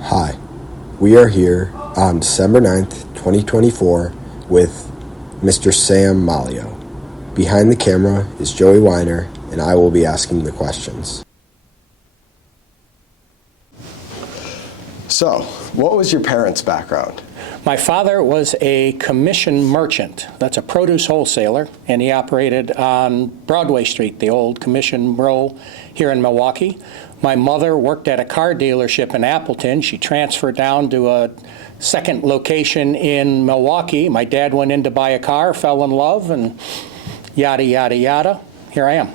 Hi, we are here on December 9th, 2024 with Mr. Sam Maglio. Behind the camera is Joey Weiner, and I will be asking the questions. So, what was your parents' background? My father was a commission merchant. That's a produce wholesaler, and he operated on Broadway Street, the old commission row here in Milwaukee. My mother worked at a car dealership in Appleton. She transferred down to a second location in Milwaukee. My dad went in to buy a car, fell in love, and yada, yada, yada. Here I am.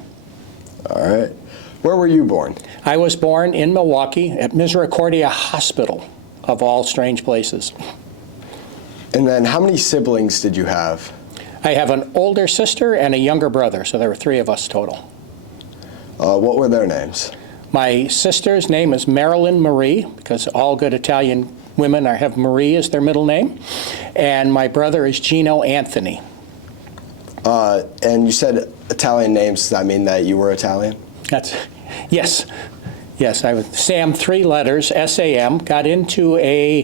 All right. Where were you born? I was born in Milwaukee at Misericordia Hospital, of all strange places. And then how many siblings did you have? I have an older sister and a younger brother, so there were three of us total. What were their names? My sister's name is Marilyn Marie, because all good Italian women have Marie as their middle name. And my brother is Gino Anthony. And you said Italian names. Does that mean that you were Italian? Yes. Yes, I was Sam, 3 letters, S-A-M. Got into a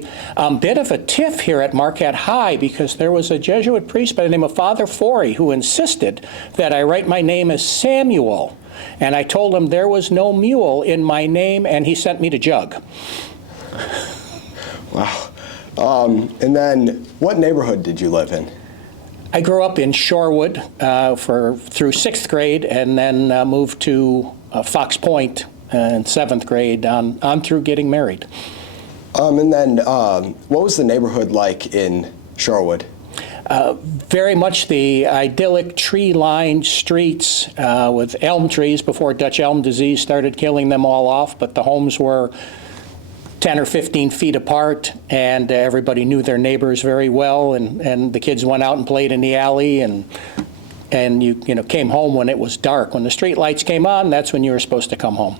bit of a tiff here at Marquette High because there was a Jesuit priest by the name of Father Forey who insisted that I write my name as Samuel. And I told him there was no mule in my name, and he sent me to Jug. Wow. And then what neighborhood did you live in? I grew up in Shorewood through 6th grade, and then moved to Fox Point in 7th grade on through getting married. And then what was the neighborhood like in Shorewood? Very much the idyllic tree-lined streets with elm trees before Dutch elm disease started killing them all off, but the homes were 10 or 15 feet apart, and everybody knew their neighbors very well, and the kids went out and played in the alley, and you came home when it was dark. When the street lights came on, that's when you were supposed to come home.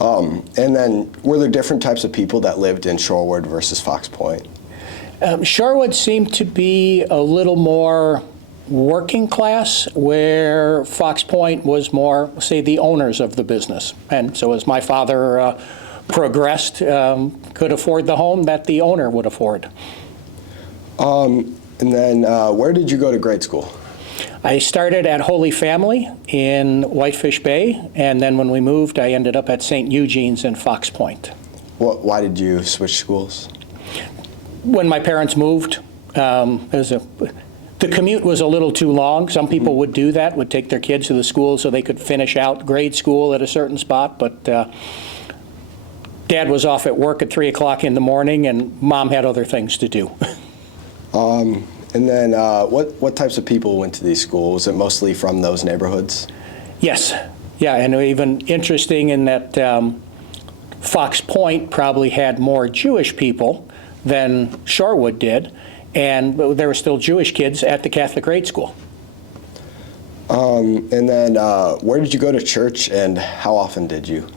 And then were there different types of people that lived in Shorewood versus Fox Point? Shorewood seemed to be a little more working class, where Fox Point was more, say, the owners of the business. And so as my father progressed, could afford the home that the owner would afford. And then where did you go to grade school? I started at Holy Family in Whitefish Bay, and then when we moved, I ended up at St. Eugene's in Fox Point. Why did you switch schools? When my parents moved, the commute was a little too long. Some people would do that, would take their kids to the school so they could finish out grade school at a certain spot, but Dad was off at work at 3 o'clock in the morning, and Mom had other things to do. And then what types of people went to these schools? Was it mostly from those neighborhoods? Yes. Yeah, and even interesting in that Fox Point probably had more Jewish people than Shorewood did, and there were still Jewish kids at the Catholic grade school. And then where did you go to church, and how often did you?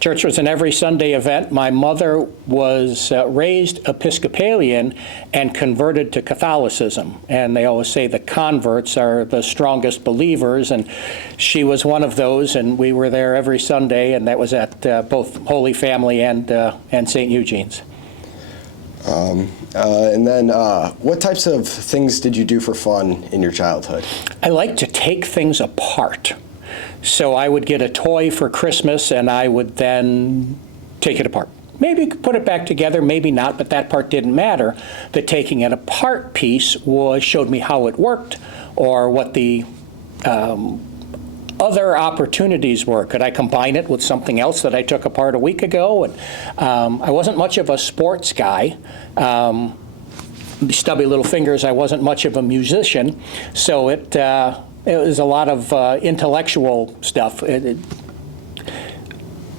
Church was an every Sunday event. My mother was raised Episcopalian and converted to Catholicism. And they always say the converts are the strongest believers, and she was one of those, and we were there every Sunday, and that was at both Holy Family and St. Eugene's. And then what types of things did you do for fun in your childhood? I like to take things apart. So I would get a toy for Christmas, and I would then take it apart. Maybe put it back together, maybe not, but that part didn't matter. The taking it apart piece showed me how it worked, or what the other opportunities were. Could I combine it with something else that I took apart a week ago? And I wasn't much of a sports guy. Stubby little fingers, I wasn't much of a musician, so it was a lot of intellectual stuff.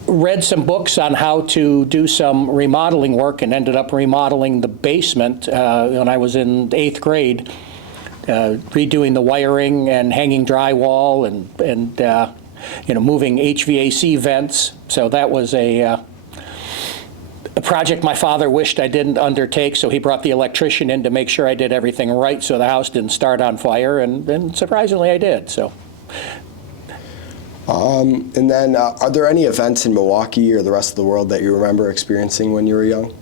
Read some books on how to do some remodeling work, and ended up remodeling the basement when I was in 8th grade, redoing the wiring and hanging drywall and moving HVAC vents. So that was a project my father wished I didn't undertake, so he brought the electrician in to make sure I did everything right so the house didn't start on fire, and surprisingly I did. So. And then are there any events in Milwaukee or the rest of the world that you remember experiencing when you were young?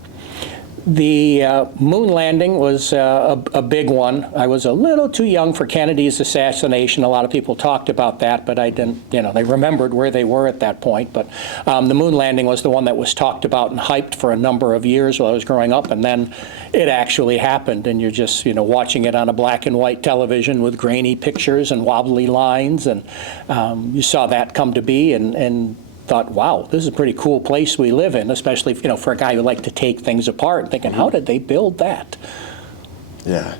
The moon landing was a big one. I was a little too young for Kennedy's assassination. A lot of people talked about that, but I didn't, they remembered where they were at that point. But the moon landing was the one that was talked about and hyped for a number of years while I was growing up, and then it actually happened, and you're just, watching it on a black and white television with grainy pictures and wobbly lines, and you saw that come to be, and thought, wow, this is a pretty cool place we live in, especially for a guy who liked to take things apart and thinking, how did they build that? Yeah.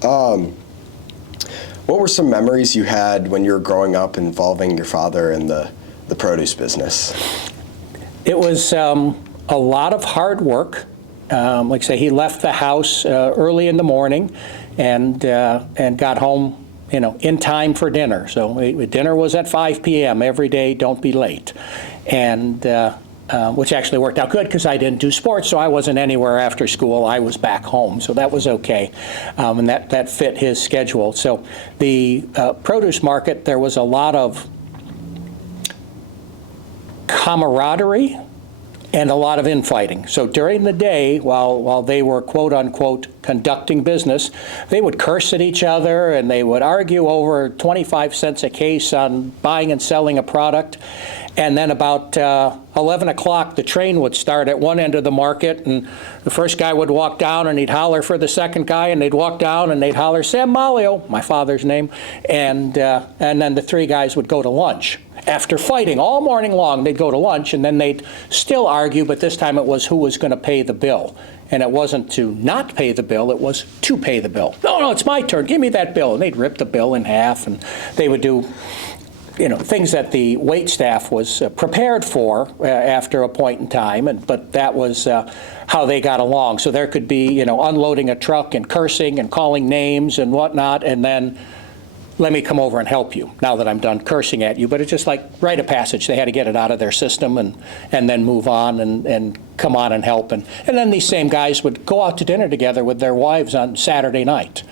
What were some memories you had when you were growing up involving your father in the produce business? It was a lot of hard work. Like I say, he left the house early in the morning and got home in time for dinner. So dinner was at 5 p.m. every day, don't be late. And which actually worked out good because I didn't do sports, so I wasn't anywhere after school. I was back home, so that was okay. And that fit his schedule. So the produce market, there was a lot of camaraderie and a lot of infighting. So during the day, while they were quote unquote conducting business, they would curse at each other and they would argue over 25 cents a case on buying and selling a product. And then about 11 o'clock, the train would start at one end of the market, and the first guy would walk down and he'd holler for the second guy, and they'd walk down and they'd holler, Sam Maglio, my father's name, and then the three guys would go to lunch. After fighting all morning long, they'd go to lunch, and then they'd still argue, but this time it was who was going to pay the bill. And it wasn't to not pay the bill, it was to pay the bill. No, it's my turn, give me that bill. And they'd rip the bill in half, and they would do things that the wait staff was prepared for after a point in time, but that was how they got along. So there could be, unloading a truck and cursing and calling names and whatnot, and then let me come over and help you now that I'm done cursing at you. But it's just like rite of passage. They had to get it out of their system and then move on and come on and help. And then these same guys would go out to dinner together with their wives on Saturday night.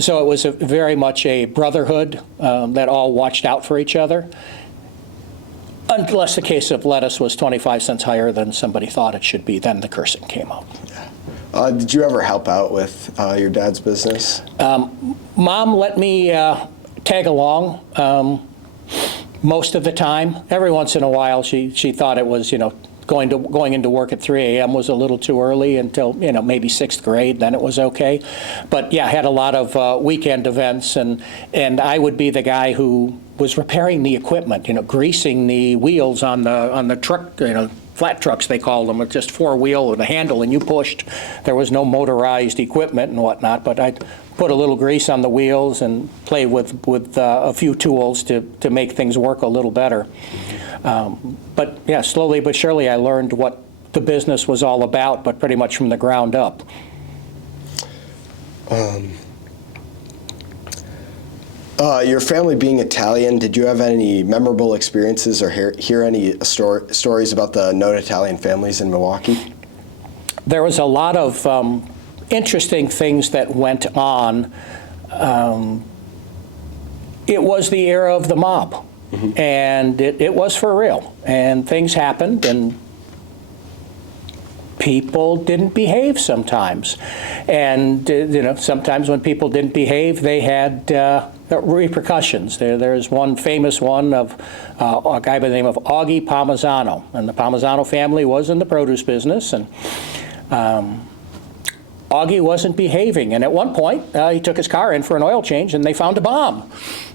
So it was very much a brotherhood that all watched out for each other. Unless the case of lettuce was 25 cents higher than somebody thought it should be, then the cursing came up. Did you ever help out with your dad's business? Mom let me tag along most of the time. Every once in a while, she thought it was, going into work at 3 a.m. was a little too early until, maybe 6th grade. Then it was okay. But yeah, I had a lot of weekend events, and I would be the guy who was repairing the equipment, greasing the wheels on the truck, flat trucks they called them, with just 4-wheel with a handle, and you pushed. There was no motorized equipment and whatnot, but I'd put a little grease on the wheels and play with a few tools to make things work a little better. But yeah, slowly but surely I learned what the business was all about, but pretty much from the ground up. Your family being Italian, did you have any memorable experiences or hear any stories about the known Italian families in Milwaukee? There was a lot of interesting things that went on. It was the era of the mob, and it was for real. And things happened, and people didn't behave sometimes. And sometimes when people didn't behave, they had repercussions. There's one famous one of a guy by the name of Augie Palmisano, and the Palmisano family was in the produce business, and Augie wasn't behaving, and at one point he took his car in for an oil change, and they found a bomb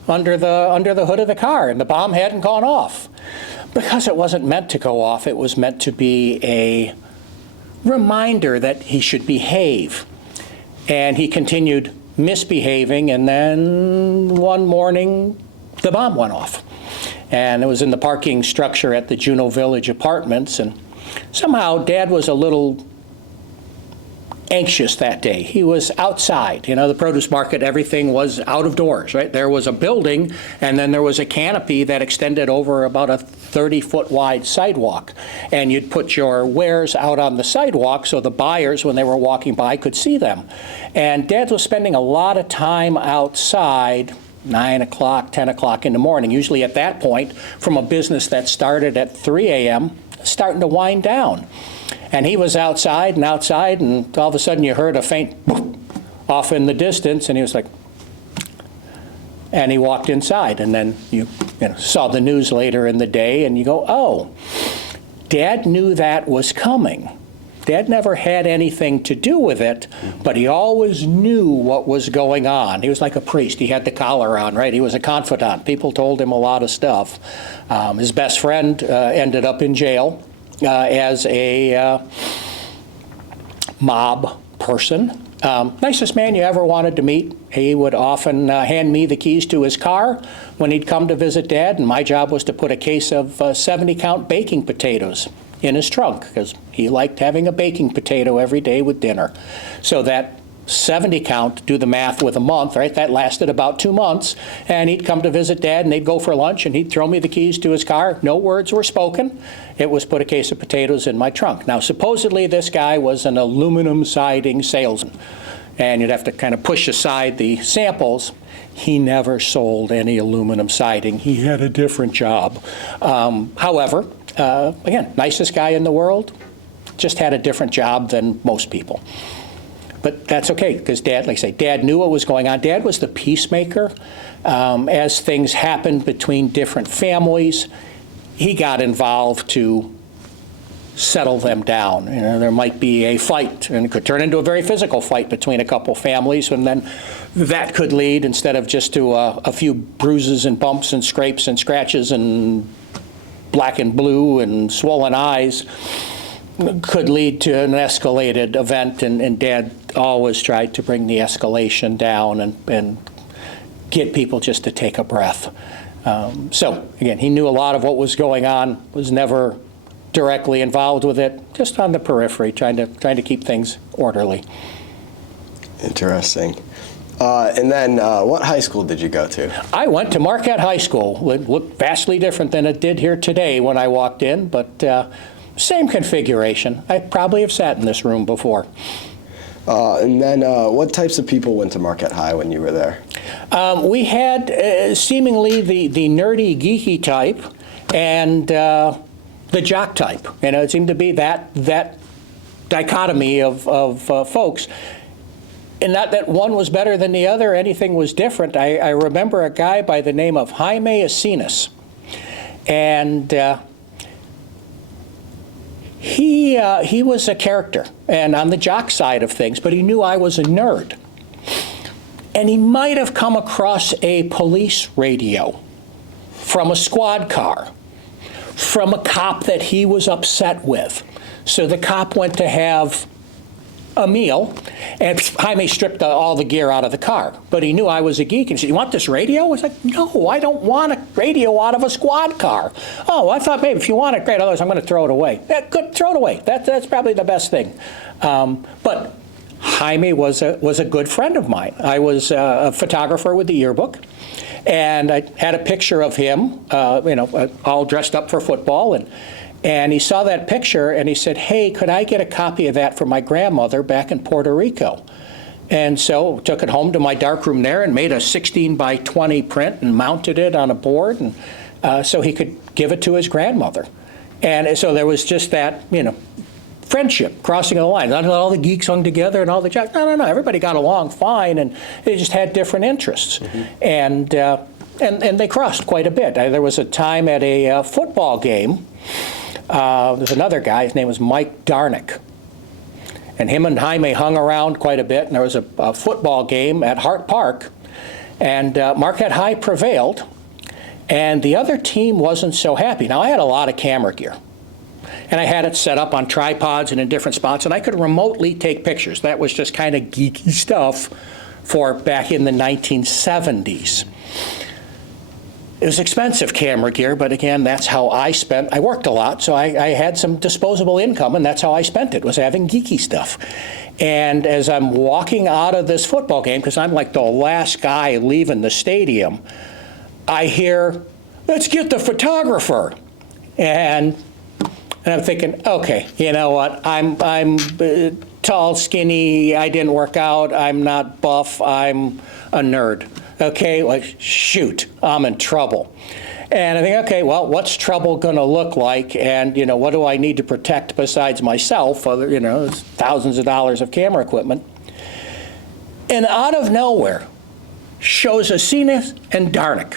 under the hood of the car, and the bomb hadn't gone off. Because it wasn't meant to go off, it was meant to be a reminder that he should behave. And he continued misbehaving, and then one morning the bomb went off. And it was in the parking structure at the Juneau Village Apartments, and somehow Dad was a little anxious that day. He was outside. The produce market, everything was out of doors, right? There was a building, and then there was a canopy that extended over about a 30-foot wide sidewalk. And you'd put your wares out on the sidewalk so the buyers, when they were walking by, could see them. And Dad was spending a lot of time outside 9 o'clock, 10 o'clock in the morning. Usually at that point, from a business that started at 3 a.m., starting to wind down. And he was outside, and all of a sudden you heard a faint off in the distance, and he was like, and he walked inside. And then you saw the news later in the day, and you go, oh, Dad knew that was coming. Dad never had anything to do with it, but he always knew what was going on. He was like a priest. He had the collar on, right? He was a confidant. People told him a lot of stuff. His best friend ended up in jail as a mob person. Nicest man you ever wanted to meet. He would often hand me the keys to his car when he'd come to visit Dad, and my job was to put a case of 70-count baking potatoes in his trunk, because he liked having a baking potato every day with dinner. So that 70 count, do the math with a month, right? That lasted about 2 months. And he'd come to visit Dad, and they'd go for lunch, and he'd throw me the keys to his car. No words were spoken. It was put a case of potatoes in my trunk. Now, supposedly this guy was an aluminum siding salesman, and you'd have to kind of push aside the samples. He never sold any aluminum siding. He had a different job. However, again, nicest guy in the world, just had a different job than most people. But that's okay, because Dad, like I say, Dad knew what was going on. Dad was the peacemaker. As things happened between different families, he got involved to settle them down. There might be a fight, and it could turn into a very physical fight between a couple families, and then that could lead, instead of just to a few bruises and bumps and scrapes and scratches and black and blue and swollen eyes, could lead to an escalated event, and Dad always tried to bring the escalation down and get people just to take a breath. So again, he knew a lot of what was going on, was never directly involved with it, just on the periphery, trying to keep things orderly. Interesting. And then what high school did you go to? I went to Marquette High School. It looked vastly different than it did here today when I walked in, but same configuration. I probably have sat in this room before. And then what types of people went to Marquette High when you were there? We had seemingly the nerdy, geeky type and the jock type. It seemed to be that dichotomy of folks. And not that one was better than the other, anything was different. I remember a guy by the name of Jaime Asinas. And he was a character, and on the jock side of things, but he knew I was a nerd. And he might have come across a police radio from a squad car, from a cop that he was upset with. So the cop went to have a meal, and Jaime stripped all the gear out of the car. But he knew I was a geek, and he said, "You want this radio?" I was like, "No, I don't want a radio out of a squad car." "Oh, I thought, maybe if you want it, great, otherwise I'm going to throw it away." "Yeah, good, throw it away. That's probably the best thing." But Jaime was a good friend of mine. I was a photographer with the yearbook, and I had a picture of him, all dressed up for football, and he saw that picture, and he said, "Hey, could I get a copy of that for my grandmother back in Puerto Rico?" And so took it home to my darkroom there and made a 16 by 20 print and mounted it on a board, and so he could give it to his grandmother. And so there was just that, friendship crossing the line. Not all the geeks hung together and all the jocks. No. Everybody got along fine, and they just had different interests. Mm-hmm. And they crossed quite a bit. There was a time at a football game. There's another guy, his name was Mike Darnick. And him and Jaime hung around quite a bit, and there was a football game at Hart Park, and Marquette High prevailed, and the other team wasn't so happy. Now, I had a lot of camera gear, and I had it set up on tripods and in different spots, and I could remotely take pictures. That was just kind of geeky stuff for back in the 1970s. It was expensive camera gear, but again, that's how I worked a lot, so I had some disposable income, and that's how I spent it, was having geeky stuff. And as I'm walking out of this football game, because I'm like the last guy leaving the stadium, I hear, "Let's get the photographer." And I'm thinking, okay, you know what, I'm tall, skinny, I didn't work out, I'm not buff, I'm a nerd. Okay, well, shoot, I'm in trouble. And I think, okay, well, what's trouble going to look like? And, what do I need to protect besides myself? Other, thousands of dollars of camera equipment. And out of nowhere, shows Asenath and Darnick.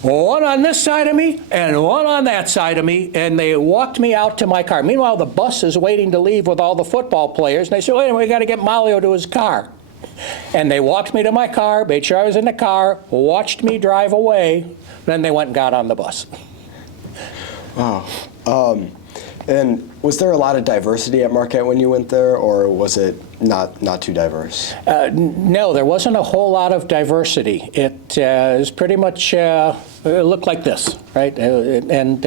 One on this side of me and one on that side of me, and they walked me out to my car. Meanwhile, the bus is waiting to leave with all the football players, and they said, wait a minute, we got to get Maglio to his car. And they walked me to my car, made sure I was in the car, watched me drive away, then they went and got on the bus. Wow. And was there a lot of diversity at Marquette when you went there, or was it not too diverse? No, there wasn't a whole lot of diversity. It was pretty much, it looked like this, right? And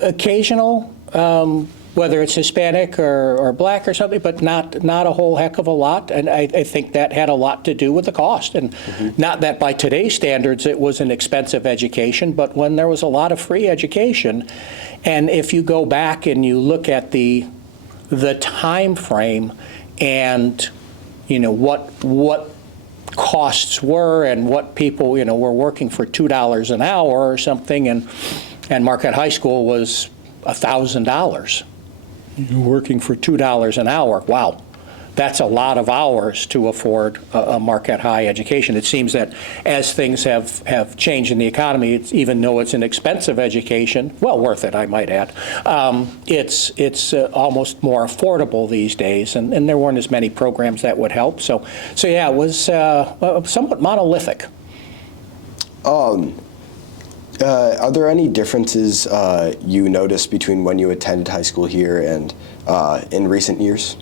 occasional, whether it's Hispanic or black or something, but not a whole heck of a lot. And I think that had a lot to do with the cost. And not that by today's standards it was an expensive education, but when there was a lot of free education, and if you go back and you look at the time frame and what costs were and what people were working for $2 an hour or something, and Marquette High School was $1,000. Working for $2 an hour. Wow. That's a lot of hours to afford a Marquette High education. It seems that as things have changed in the economy, even though it's an expensive education, well worth it, I might add, it's almost more affordable these days, and there weren't as many programs that would help. So yeah, it was somewhat monolithic. Are there any differences you noticed between when you attended high school here and in recent years?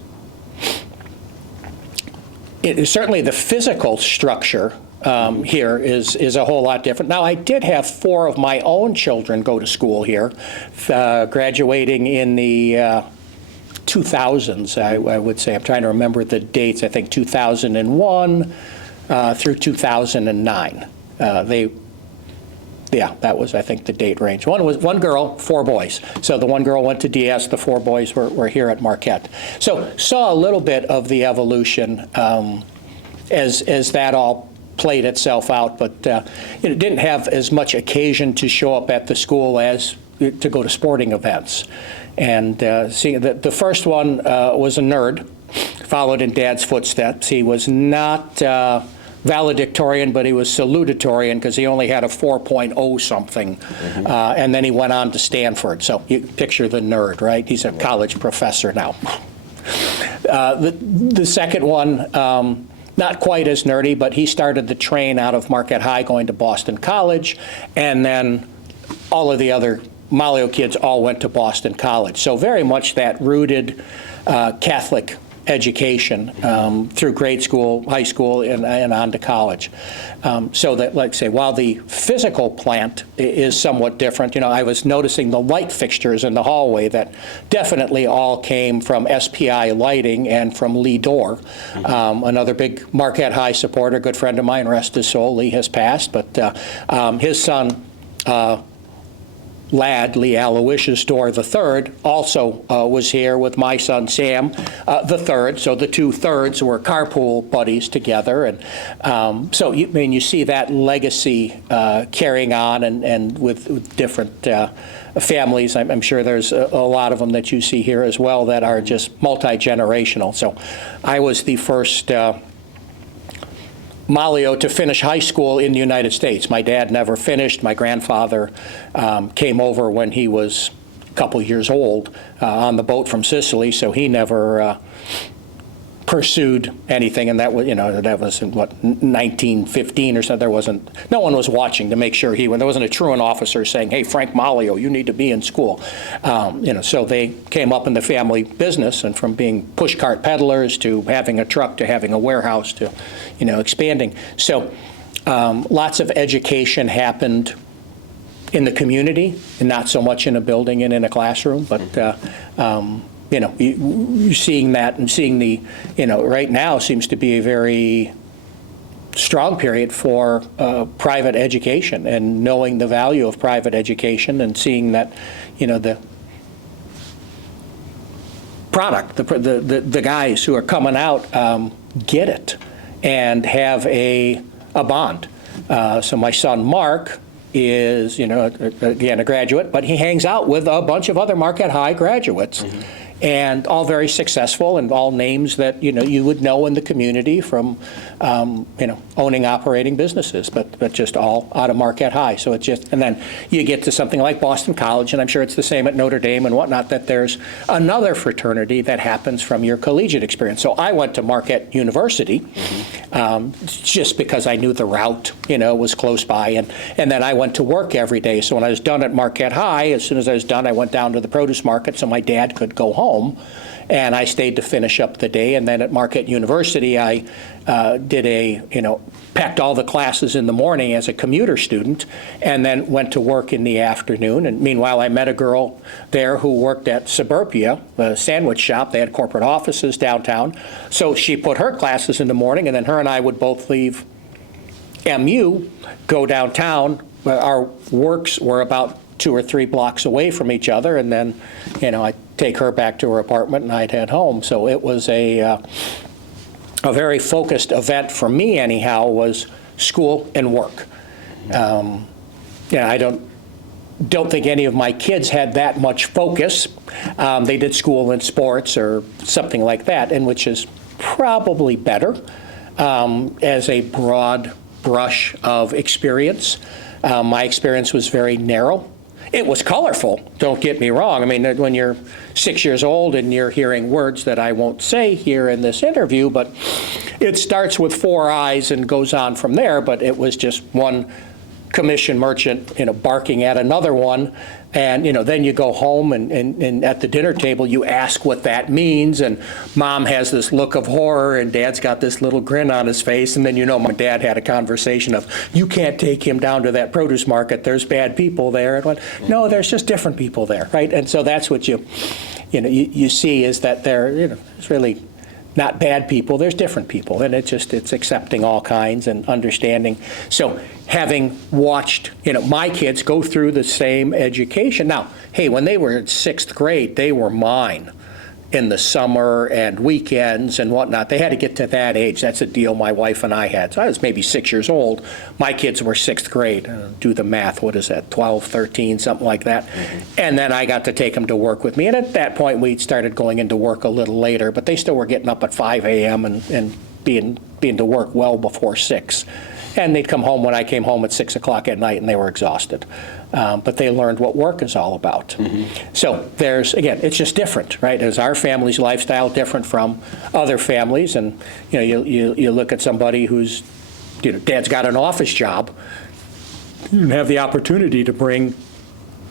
Certainly the physical structure here is a whole lot different. Now, I did have 4 of my own children go to school here, graduating in the 2000s, I would say. I'm trying to remember the dates. I think 2001 through 2009. Yeah, that was, I think, the date range. One girl, 4 boys. So the one girl went to DS, the 4 boys were here at Marquette. So saw a little bit of the evolution as that all played itself out, but it didn't have as much occasion to show up at the school as to go to sporting events. And see, the first one was a nerd, followed in Dad's footsteps. He was not valedictorian, but he was salutatorian because he only had a 4.0 something, and then he went on to Stanford. So you picture the nerd, right? He's a college professor now. The second one, not quite as nerdy, but he started the train out of Marquette High going to Boston College, and then all of the other Maglio kids all went to Boston College. So very much that rooted Catholic education through grade school, high school, and on to college. So that, like I say, while the physical plant is somewhat different, I was noticing the light fixtures in the hallway that definitely all came from SPI Lighting and from Lee Dorr, another big Marquette High supporter, good friend of mine, rest his soul. Lee has passed, but his son, lad, Lee Aloysius Dorr III, also was here with my son Sam the third. So the 2 thirds were carpool buddies together, and so you see that legacy carrying on, and with different families. I'm sure there's a lot of them that you see here as well that are just multi-generational. So I was the first Maglio to finish high school in the United States. My dad never finished. My grandfather came over when he was a couple years old on the boat from Sicily, so he never pursued anything, and that was, that was in, 1915 or something. No one was watching to make sure there wasn't a truant officer saying, hey, Frank Maglio, you need to be in school. So they came up in the family business, and from being pushcart peddlers to having a truck to having a warehouse to, expanding. So lots of education happened in the community, and not so much in a building and in a classroom, but you're seeing that, and seeing the, right now seems to be a very strong period for private education, and knowing the value of private education, and seeing that, the product, the guys who are coming out get it, and have a a bond. So my son Mark is, again, a graduate, but he hangs out with a bunch of other Marquette High graduates. And all very successful, and all names that you would know in the community from owning, operating businesses, but just all out of Marquette High. So it's just, and then you get to something like Boston College, and I'm sure it's the same at Notre Dame and whatnot, that there's another fraternity that happens from your collegiate experience. So I went to Marquette University just because I knew the route was close by, and then I went to work every day. So when I was done at Marquette High, as soon as I was done, I went down to the produce market so my dad could go home. And I stayed to finish up the day. And then at Marquette University, I packed all the classes in the morning as a commuter student, and then went to work in the afternoon. And meanwhile, I met a girl there who worked at Suburbia, a sandwich shop. They had corporate offices downtown. So she put her classes in the morning, and then her and I would both leave MU, go downtown. Our works were about 2 or 3 blocks away from each other, and then, I'd take her back to her apartment and I'd head home. So it was a very focused event for me, anyhow, was school and work. I don't think any of my kids had that much focus. They did school and sports or something like that, and which is probably better as a broad brush of experience. My experience was very narrow. It was colorful, don't get me wrong. I mean, when you're 6 years old and you're hearing words that I won't say here in this interview, but it starts with 4 eyes and goes on from there, but it was just one commission merchant, barking at another one. And, then you go home and at the dinner table, you ask what that means. And mom has this look of horror and dad's got this little grin on his face. And then, my dad had a conversation of, you can't take him down to that produce market. There's bad people there. And went, no, there's just different people there, right? And so that's what you see is that it's really not bad people, there's different people, and it's accepting all kinds and understanding. So having watched, my kids go through the same education. Now, hey, when they were in 6th grade, they were mine in the summer and weekends and whatnot. They had to get to that age. That's a deal my wife and I had. So I was maybe 6 years old. My kids were 6th grade. Do the math, what is that, 12, 13, something like that. And then I got to take them to work with me. And at that point, we started going into work a little later, but they still were getting up at 5 a.m. and being to work well before 6. And they'd come home when I came home at 6 o'clock at night, and they were exhausted. But they learned what work is all about. So there's, again, it's just different, right? Is our family's lifestyle different from other families? And you look at somebody who's, dad's got an office job. You don't have the opportunity to bring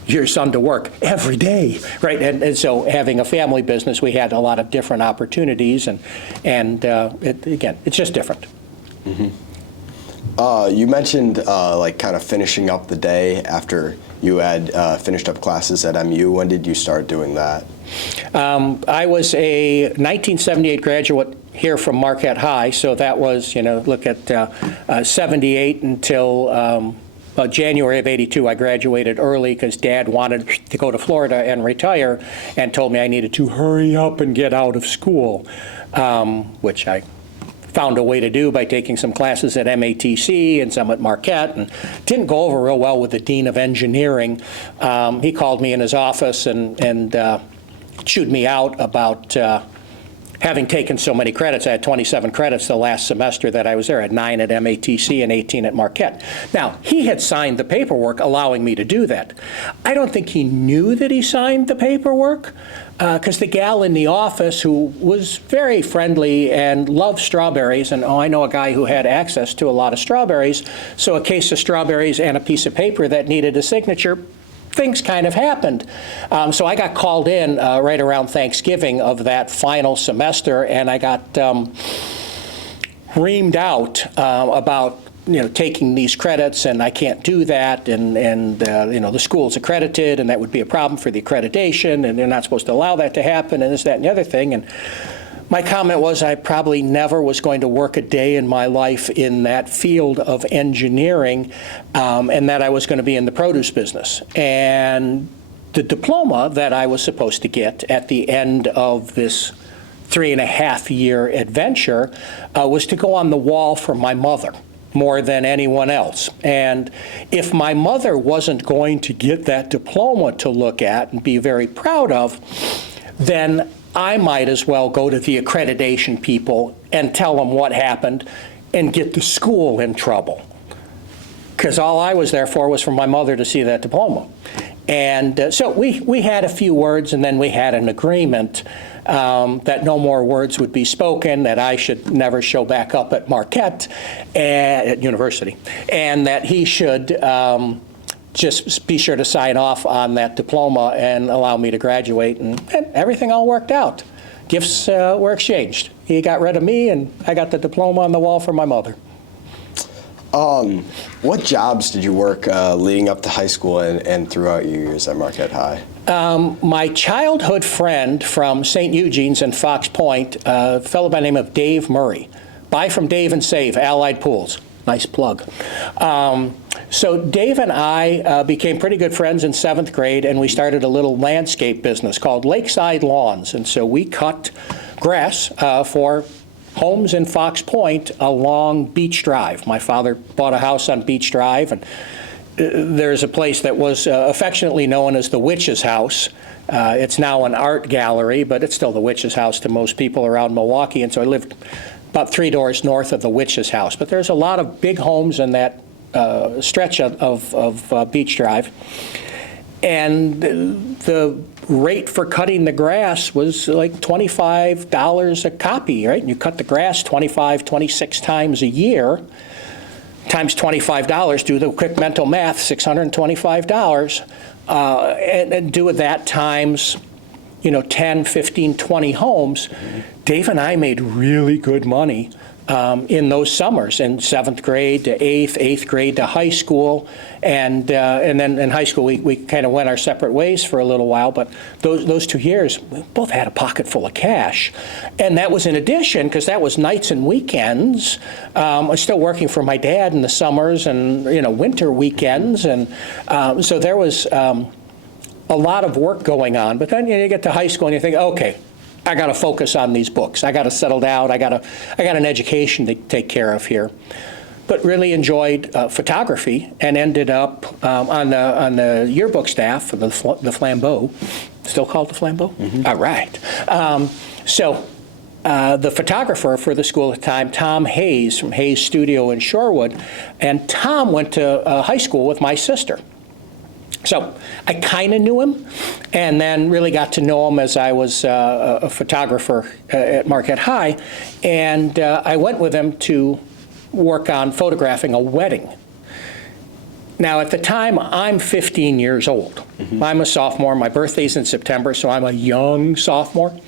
your son to work every day, right? And so having a family business, we had a lot of different opportunities, and again, it's just different. You mentioned kind of finishing up the day after you had finished up classes at MU. When did you start doing that? I was a 1978 graduate here from Marquette High, so that was, look at 78 until January of 82. I graduated early because Dad wanted to go to Florida and retire and told me I needed to hurry up and get out of school, which I found a way to do by taking some classes at MATC and some at Marquette, and didn't go over real well with the Dean of Engineering. He called me in his office and chewed me out about having taken so many credits. I had 27 credits the last semester that I was there. I had 9 at MATC and 18 at Marquette. Now, he had signed the paperwork allowing me to do that. I don't think he knew that he signed the paperwork, because the gal in the office who was very friendly and loved strawberries, and I know a guy who had access to a lot of strawberries, so a case of strawberries and a piece of paper that needed a signature, things kind of happened. So I got called in right around Thanksgiving of that final semester, and I got reamed out about taking these credits, and I can't do that, and the school's accredited, and that would be a problem for the accreditation, and they're not supposed to allow that to happen, and this, that, and the other thing. And my comment was I probably never was going to work a day in my life in that field of engineering, and that I was going to be in the produce business. And the diploma that I was supposed to get at the end of this 3.5-year adventure was to go on the wall for my mother. more than anyone else. And if my mother wasn't going to get that diploma to look at and be very proud of, then I might as well go to the accreditation people and tell them what happened and get the school in trouble. Because all I was there for was for my mother to see that diploma. And so we had a few words, and then we had an agreement that no more words would be spoken, that I should never show back up at Marquette at University, and that he should just be sure to sign off on that diploma and allow me to graduate, and everything all worked out. Gifts were exchanged. He got rid of me, and I got the diploma on the wall for my mother. What jobs did you work leading up to high school and throughout your years at Marquette High? My childhood friend from St. Eugene's and Fox Point, a fellow by the name of Dave Murray. Buy from Dave and save, Allied Pools. Nice plug. So Dave and I became pretty good friends in 7th grade, and we started a little landscape business called Lakeside Lawns. And so we cut grass for homes in Fox Point along Beach Drive. My father bought a house on Beach Drive, and there's a place that was affectionately known as the Witch's House. It's now an art gallery, but it's still the Witch's House to most people around Milwaukee, and so I lived about 3 doors north of the Witch's House. But there's a lot of big homes in that stretch of Beach Drive. And the rate for cutting the grass was like $25 a copy, right? And you cut the grass 26 times a year, times $25, do the quick mental math, $625, and do that times 10, 15, 20 homes. Dave and I made really good money in those summers, in 7th grade to 8th grade to high school, and then in high school we kind of went our separate ways for a little while. But those 2 years, we both had a pocket full of cash, and that was in addition, because that was nights and weekends. I was still working for my dad in the summers and winter weekends, and so there was a lot of work going on. But then you get to high school and you think, okay, I got to focus on these books. I got to settle down. I got an education to take care of here. But really enjoyed photography and ended up on the yearbook staff of the Flambeau. Still called the Flambeau? Mm-hmm. All right. So the photographer for the school at the time, Tom Hayes from Hayes Studio in Shorewood, and Tom went to high school with my sister. So I kind of knew him, and then really got to know him as I was a photographer at Marquette High, and I went with him to work on photographing a wedding. Now, at the time, I'm 15 years old. Mm-hmm. I'm a sophomore. My birthday's in September, so I'm a young sophomore.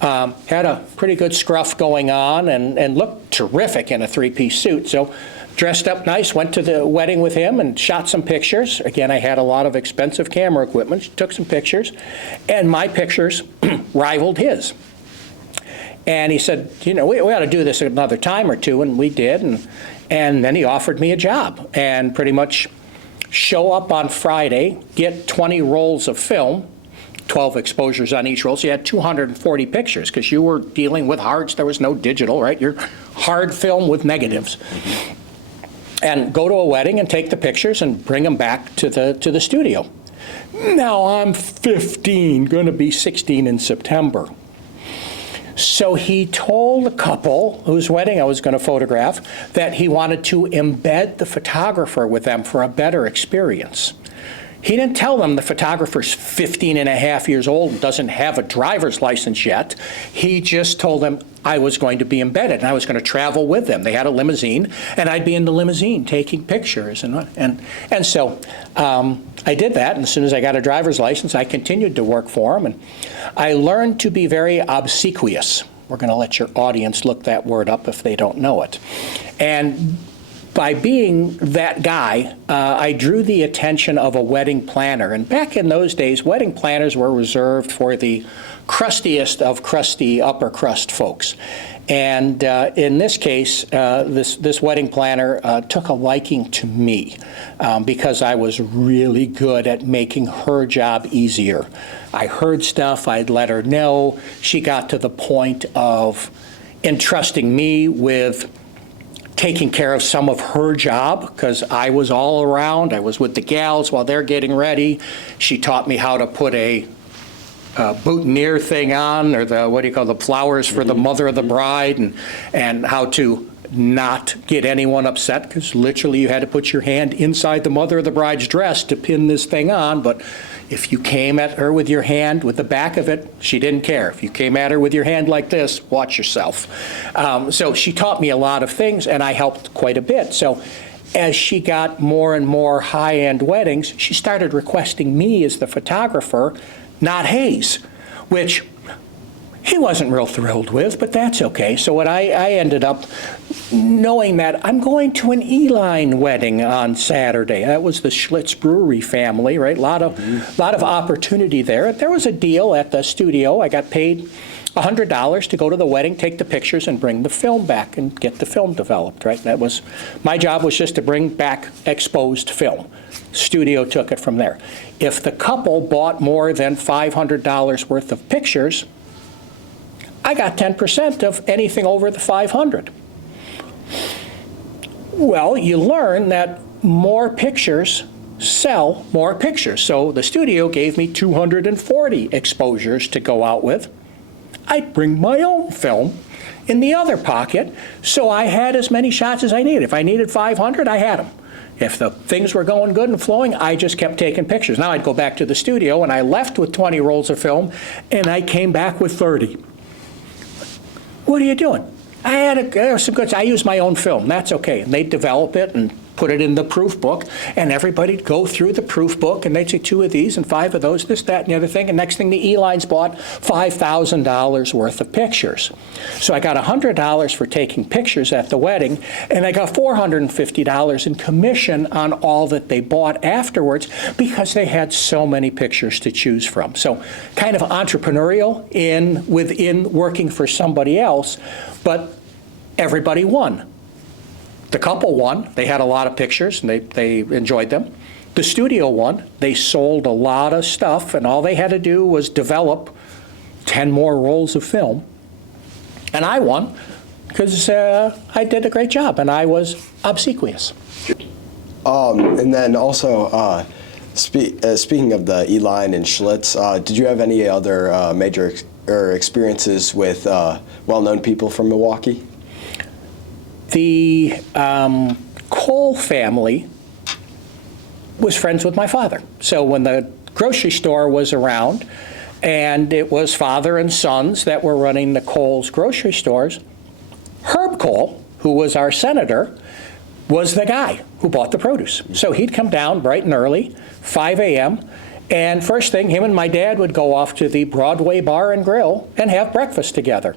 Had a pretty good scruff going on and looked terrific in a 3-piece suit. So dressed up nice, went to the wedding with him and shot some pictures. Again, I had a lot of expensive camera equipment, took some pictures, and my pictures rivaled his. And he said, we ought to do this another time or two, and we did, and then he offered me a job, and pretty much show up on Friday, get 20 rolls of film, 12 exposures on each roll, so you had 240 pictures, because you were dealing with hards. There was no digital, right? You're hard film with negatives. Mm-hmm. And go to a wedding and take the pictures and bring them back to the studio. Now I'm 15, going to be 16 in September. So he told the couple whose wedding I was going to photograph that he wanted to embed the photographer with them for a better experience. He didn't tell them the photographer's 15 and a half years old and doesn't have a driver's license yet. He just told them I was going to be embedded and I was going to travel with them. They had a limousine, and I'd be in the limousine taking pictures. And so I did that, and as soon as I got a driver's license, I continued to work for him. And I learned to be very obsequious. We're going to let your audience look that word up if they don't know it. And by being that guy, I drew the attention of a wedding planner. And back in those days, wedding planners were reserved for the crustiest of crusty upper crust folks. And in this case, this wedding planner took a liking to me because I was really good at making her job easier. I heard stuff, I'd let her know. She got to the point of entrusting me with taking care of some of her job, because I was all around. I was with the gals while they're getting ready. She taught me how to put a boutonniere thing on, or the, what do you call, the flowers for the mother of the bride, and how to not get anyone upset, because literally you had to put your hand inside the mother of the bride's dress to pin this thing on. But if you came at her with your hand, with the back of it, she didn't care. If you came at her with your hand like this, watch yourself. So she taught me a lot of things, and I helped quite a bit. So as she got more and more high-end weddings, she started requesting me as the photographer, not Hayes, which he wasn't real thrilled with, but that's okay. So what I ended up knowing that I'm going to an E-line wedding on Saturday. That was the Schlitz Brewery family, right? A lot of opportunity there. There was a deal at the studio. I got paid $100 to go to the wedding, take the pictures, and bring the film back and get the film developed, right? That was, my job was just to bring back exposed film. Studio took it from there. If the couple bought more than $500 worth of pictures, I got 10% of anything over the 500. Well, you learn that more pictures sell more pictures. So the studio gave me 240 exposures to go out with. I'd bring my own film in the other pocket, so I had as many shots as I needed. If I needed 500, I had them. If the things were going good and flowing, I just kept taking pictures. Now I'd go back to the studio, and I left with 20 rolls of film, and I came back with 30. What are you doing? I had some goods. I use my own film. That's okay. And they'd develop it and put it in the proof book, and everybody'd go through the proof book, and they'd say 2 of these and 5 of those, this, that, and the other thing. And next thing, the E-lines bought $5,000 worth of pictures. So I got $100 for taking pictures at the wedding, and I got $450 in commission on all that they bought afterwards, because they had so many pictures to choose from. So kind of entrepreneurial within working for somebody else, but everybody won. The couple won. They had a lot of pictures, and they enjoyed them. The studio won. They sold a lot of stuff, and all they had to do was develop 10 more rolls of film. And I won because I did a great job, and I was obsequious. And then also, speaking of the E-line and Schlitz, did you have any other major experiences with well-known people from Milwaukee? The Cole family was friends with my father. So when the grocery store was around, and it was father and sons that were running the Cole's grocery stores, Herb Cole, who was our senator, was the guy who bought the produce. So he'd come down bright and early, 5 a.m., and first thing, him and my dad would go off to the Broadway Bar and Grill and have breakfast together.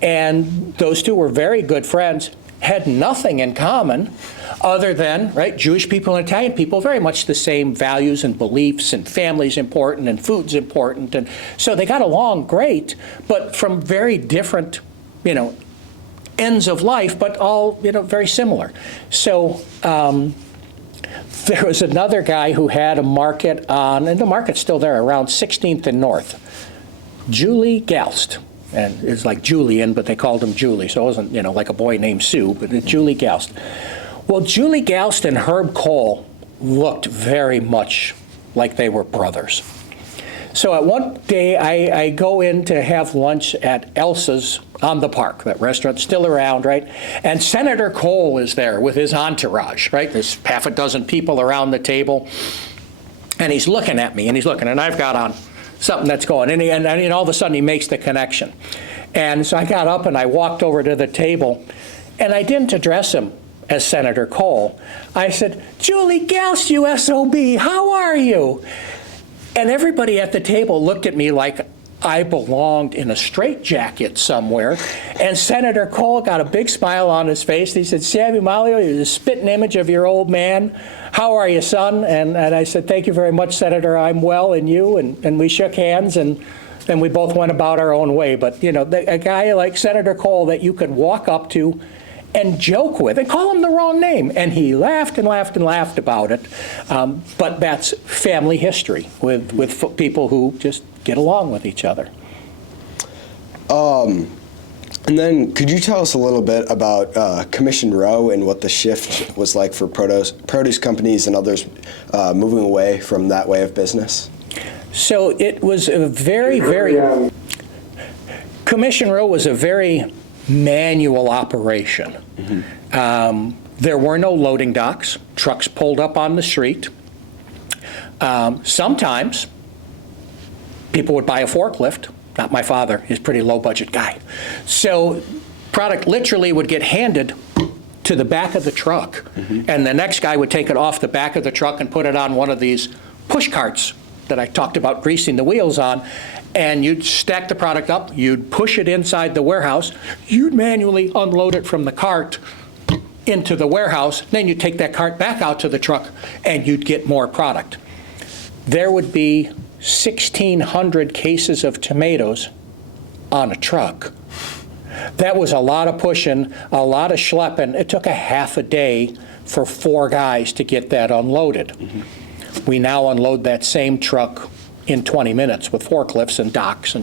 And those two were very good friends, had nothing in common other than, right, Jewish people and Italian people, very much the same values and beliefs, and family's important and food's important. And so they got along great, but from very different, ends of life, but all, very similar. So there was another guy who had a market on, and the market's still there, around 16th and North, Julie Galst. And it's like Julian, but they called him Julie, so it wasn't, like a boy named Sue, but it's Julie Galst. Well, Julie Galst and Herb Cole looked very much like they were brothers. So at one day, I go in to have lunch at Elsa's on the Park, that restaurant's still around, right? And Senator Cole is there with his entourage, right? There's half a dozen people around the table, and he's looking at me, and I've got on something that's going, and all of a sudden he makes the connection. And so I got up and I walked over to the table, and I didn't address him as Senator Cole. I said, "Julie Galst, you SOB, how are you?" And everybody at the table looked at me like I belonged in a straitjacket somewhere. And Senator Cole got a big smile on his face. He said, "Sammy Maglio, you're the spitting image of your old man. How are you, son?" And I said, "Thank you very much, Senator. I'm well, and you?" And we shook hands, and we both went about our own way. But, a guy like Senator Cole that you could walk up to and joke with and call him the wrong name. And he laughed and laughed and laughed about it. But that's family history with people who just get along with each other. And then could you tell us a little bit about Commission Row and what the shift was like for produce companies and others moving away from that way of business? So it was a very, Commission Row was a very manual operation. There were no loading docks. Trucks pulled up on the street. Sometimes people would buy a forklift. Not my father, he's a pretty low budget guy. So product literally would get handed to the back of the truck, and the next guy would take it off the back of the truck and put it on one of these push carts that I talked about greasing the wheels on, and you'd stack the product up, you'd push it inside the warehouse, you'd manually unload it from the cart into the warehouse, then you'd take that cart back out to the truck, and you'd get more product. There would be 1,600 cases of tomatoes on a truck. That was a lot of pushing, a lot of schlepping. It took a half a day for 4 guys to get that unloaded. We now unload that same truck in 20 minutes with forklifts and docks.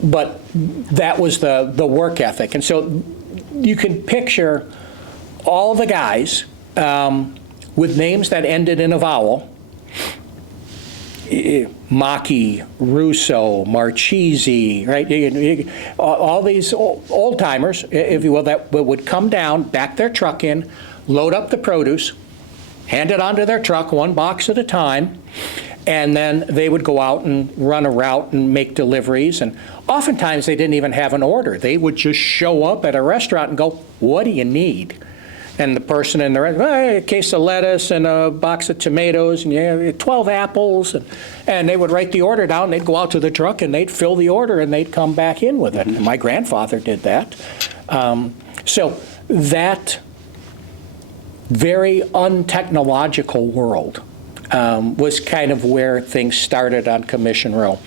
But that was the work ethic. And so you can picture all the guys with names that ended in a vowel. Maki, Russo, Marchese, right? All these old timers, if you will, that would come down, back their truck in, load up the produce, hand it onto their truck, 1 box at a time, and then they would go out and run a route and make deliveries. And oftentimes they didn't even have an order. They would just show up at a restaurant and go, "What do you need?" And the person in the restaurant, "Hey, a case of lettuce and a box of tomatoes and 12 apples." And they would write the order down. They'd go out to the truck and they'd fill the order and they'd come back in with it. And my grandfather did that. So that very untechnological world was kind of where things started on Commission Row.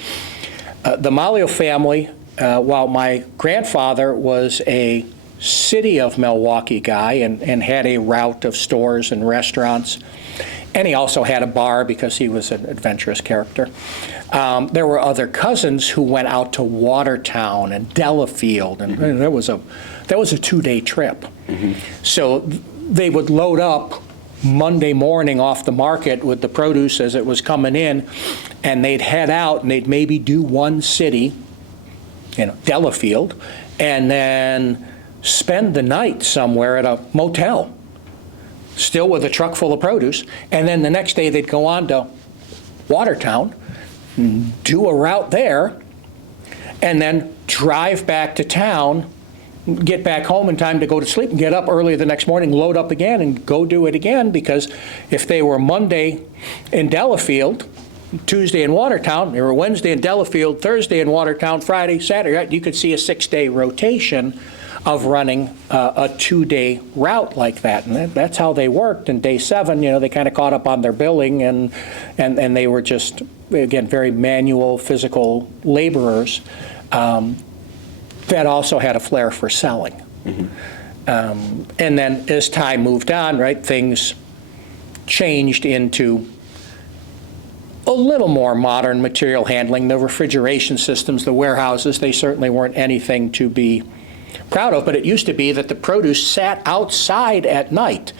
The Maglio family, while my grandfather was a city of Milwaukee guy and had a route of stores and restaurants, and he also had a bar because he was an adventurous character. There were other cousins who went out to Watertown and Delafield, and that was a 2-day trip. So they would load up Monday morning off the market with the produce as it was coming in, and they'd head out and they'd maybe do one city, Delafield, and then spend the night somewhere at a motel, still with a truck full of produce, and then the next day they'd go on to Watertown, do a route there, and then drive back to town, get back home in time to go to sleep, and get up early the next morning, load up again, and go do it again, because if they were Monday in Delafield, Tuesday in Watertown, they were Wednesday in Delafield, Thursday in Watertown, Friday, Saturday, right? You could see a 6-day rotation of running a 2-day route like that. And that's how they worked. And day 7, they kind of caught up on their billing, and they were just, again, very manual, physical laborers that also had a flair for selling. And then as time moved on, right, things changed into a little more modern material handling. The refrigeration systems, the warehouses, they certainly weren't anything to be proud of, but it used to be that the produce sat outside at night.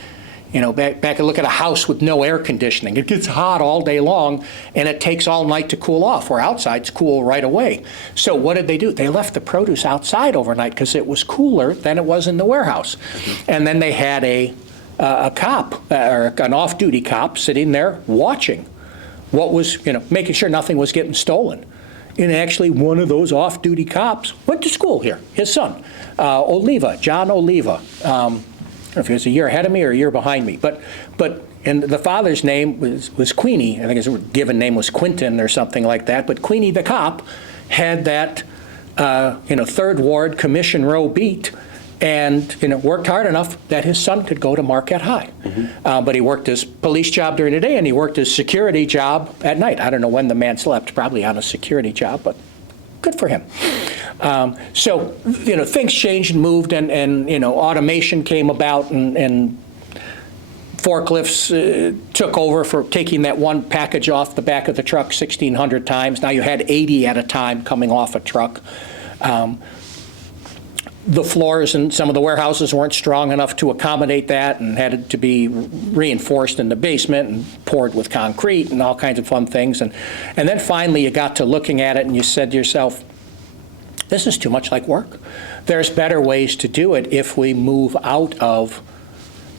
Back and look at a house with no air conditioning. It gets hot all day long, and it takes all night to cool off, where outside it's cool right away. So what did they do? They left the produce outside overnight because it was cooler than it was in the warehouse. And then they had a cop, or an off-duty cop, sitting there watching what was, making sure nothing was getting stolen. And actually, one of those off-duty cops went to school here, his son, John Oliva. I don't know if he was a year ahead of me or a year behind me, but and the father's name was Queenie. I think his given name was Quinton or something like that. But Queenie the cop had that, 3rd Ward Commission Row beat, and worked hard enough that his son could go to Marquette High. But he worked his police job during the day, and he worked his security job at night. I don't know when the man slept, probably on a security job, but good for him. So things changed and moved, and automation came about, and forklifts took over for taking that one package off the back of the truck 1,600 times. Now you had 80 at a time coming off a truck. the floors in some of the warehouses weren't strong enough to accommodate that and had to be reinforced in the basement and poured with concrete and all kinds of fun things. And then finally you got to looking at it and you said to yourself, this is too much like work. There's better ways to do it if we move out of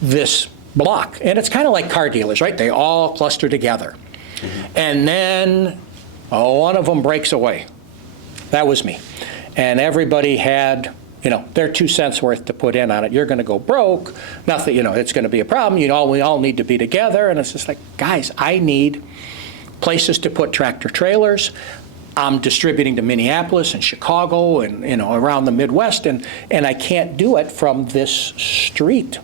this block. And it's kind of like car dealers, right? They all cluster together. Mm-hmm. And then one of them breaks away. That was me. And everybody had, their 2 cents worth to put in on it. You're going to go broke. Nothing, it's going to be a problem. We all need to be together. And it's just like, guys, I need places to put tractor trailers. I'm distributing to Minneapolis and Chicago and, around the Midwest. And I can't do it from this street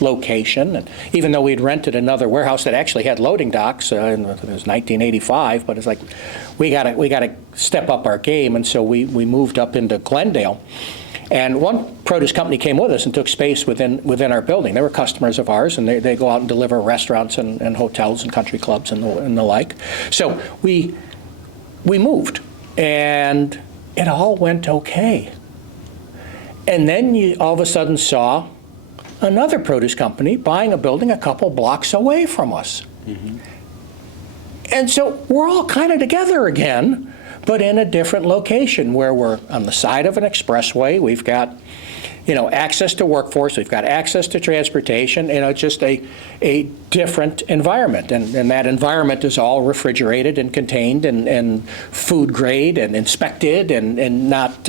location. And even though we'd rented another warehouse that actually had loading docks, it was 1985, but it's like, we gotta step up our game. And so we moved up into Glendale. And one produce company came with us and took space within our building. They were customers of ours, and they go out and deliver restaurants and hotels and country clubs and the like. So we moved, and it all went okay. And then you all of a sudden saw another produce company buying a building a couple blocks away from us. Mm-hmm. And so we're all kind of together again, but in a different location where we're on the side of an expressway. We've got, access to workforce. We've got access to transportation. Just a different environment. And that environment is all refrigerated and contained and food grade and inspected and not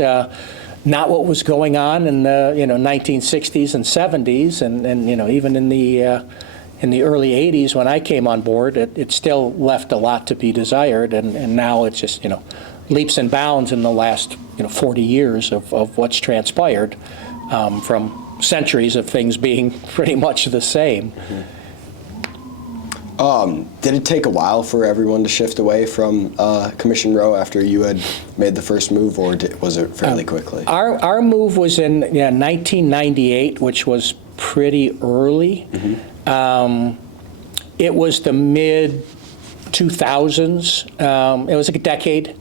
what was going on in the 1960s and 70s and even in the early 80s when I came on board. It still left a lot to be desired, and now it's just leaps and bounds in the last 40 years of what's transpired from centuries of things being pretty much the same. Mm-hmm. Did it take a while for everyone to shift away from Commission Row after you had made the first move, or was it fairly quickly? Our move was in 1998, which was pretty early. Mm-hmm. It was the mid-2000s. It was a decade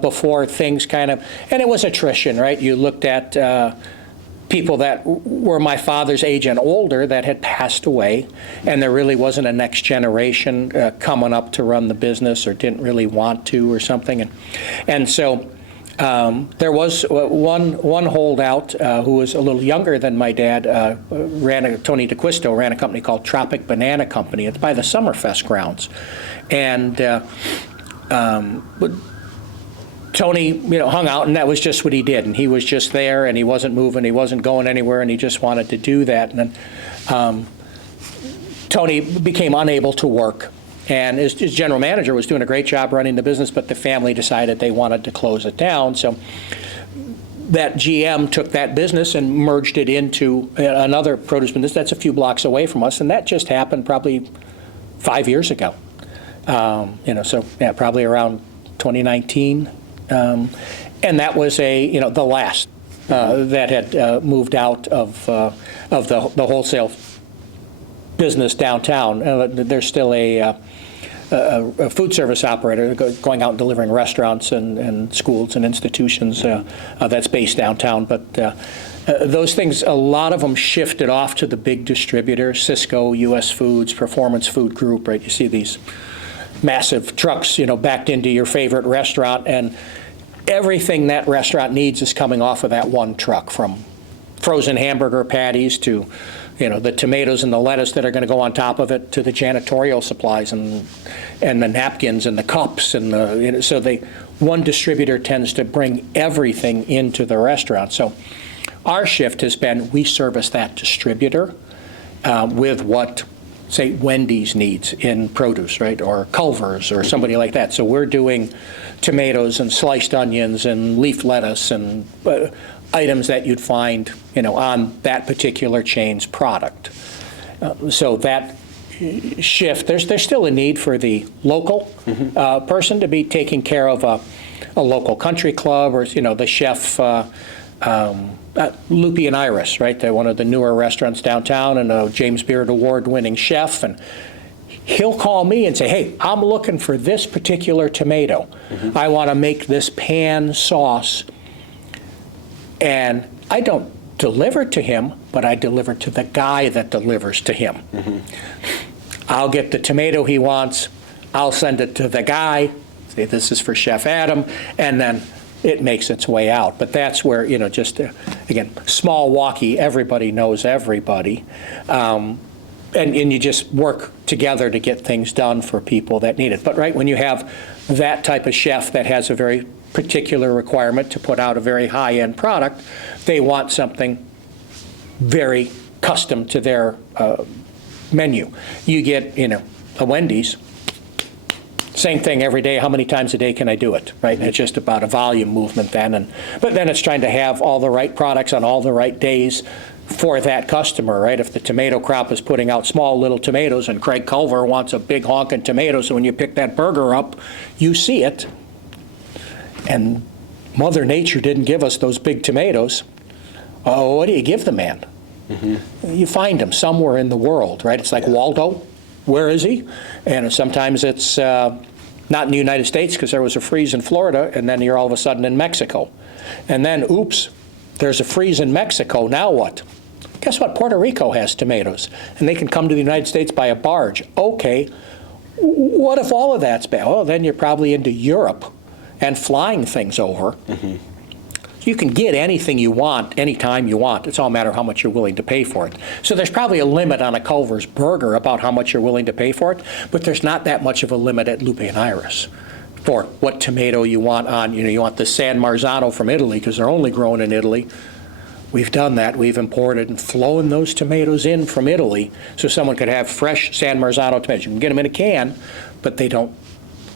before things kind of, and it was attrition, right? You looked at people that were my father's age and older that had passed away, and there really wasn't a next generation coming up to run the business or didn't really want to or something. And so there was one holdout who was a little younger than my dad, Tony DeQuisto ran a company called Tropic Banana Company. It's by the Summerfest grounds. And Tony, hung out, and that was just what he did. And he was just there, and he wasn't moving, he wasn't going anywhere, and he just wanted to do that. And then Tony became unable to work, and his general manager was doing a great job running the business, but the family decided they wanted to close it down. So that GM took that business and merged it into another produce business that's a few blocks away from us, and that just happened probably 5 years ago. Probably around 2019. And that was the last that had moved out of the wholesale business downtown. There's still a food service operator going out and delivering restaurants and schools and institutions that's based downtown. But those things, a lot of them shifted off to the big distributors, Cisco, U.S. Foods, Performance Food Group, right? You see these massive trucks, backed into your favorite restaurant, and everything that restaurant needs is coming off of that one truck, from frozen hamburger patties to, the tomatoes and the lettuce that are going to go on top of it, to the janitorial supplies and the napkins and the cups and one distributor tends to bring everything into the restaurant. So our shift has been, we service that distributor with what, say, Wendy's needs in produce, right, or Culver's or somebody like that. So we're doing tomatoes and sliced onions and leaf lettuce and items that you'd find, on that particular chain's product. So that shift, there's still a need for the local person to be taking care of a local country club, or the chef. Loopy and Iris, right? They're one of the newer restaurants downtown, and a James Beard Award-winning chef, and he'll call me and say, hey, I'm looking for this particular tomato. I want to make this pan sauce. And I don't deliver to him, but I deliver to the guy that delivers to him. I'll get the tomato he wants, I'll send it to the guy, say this is for Chef Adam, and then it makes its way out. But that's where, just, again, small walkie, everybody knows everybody. And you just work together to get things done for people that need it. But right, when you have that type of chef that has a very particular requirement to put out a very high-end product, they want something very custom to their menu. You get, a Wendy's, same thing every day. How many times a day can I do it, right? It's just about a volume movement then. But then it's trying to have all the right products on all the right days for that customer, right? If the tomato crop is putting out small little tomatoes and Craig Culver wants a big honking tomato, so when you pick that burger up, you see it. And Mother Nature didn't give us those big tomatoes. Oh, what do you give the man? You find him somewhere in the world, right? It's like Waldo. Where is he? And sometimes it's not in the United States because there was a freeze in Florida, and then you're all of a sudden in Mexico. And then, oops, there's a freeze in Mexico. Now what? Guess what? Puerto Rico has tomatoes, and they can come to the United States by a barge. Okay, what if all of that's bad? Well, then you're probably into Europe and flying things over. You can get anything you want, anytime you want. It's all a matter of how much you're willing to pay for it. So there's probably a limit on a Culver's burger about how much you're willing to pay for it, but there's not that much of a limit at Lupe and Iris for what tomato you want on. You want the San Marzano from Italy because they're only grown in Italy. We've done that. We've imported and flown those tomatoes in from Italy so someone could have fresh San Marzano tomatoes. You can get them in a can, but they don't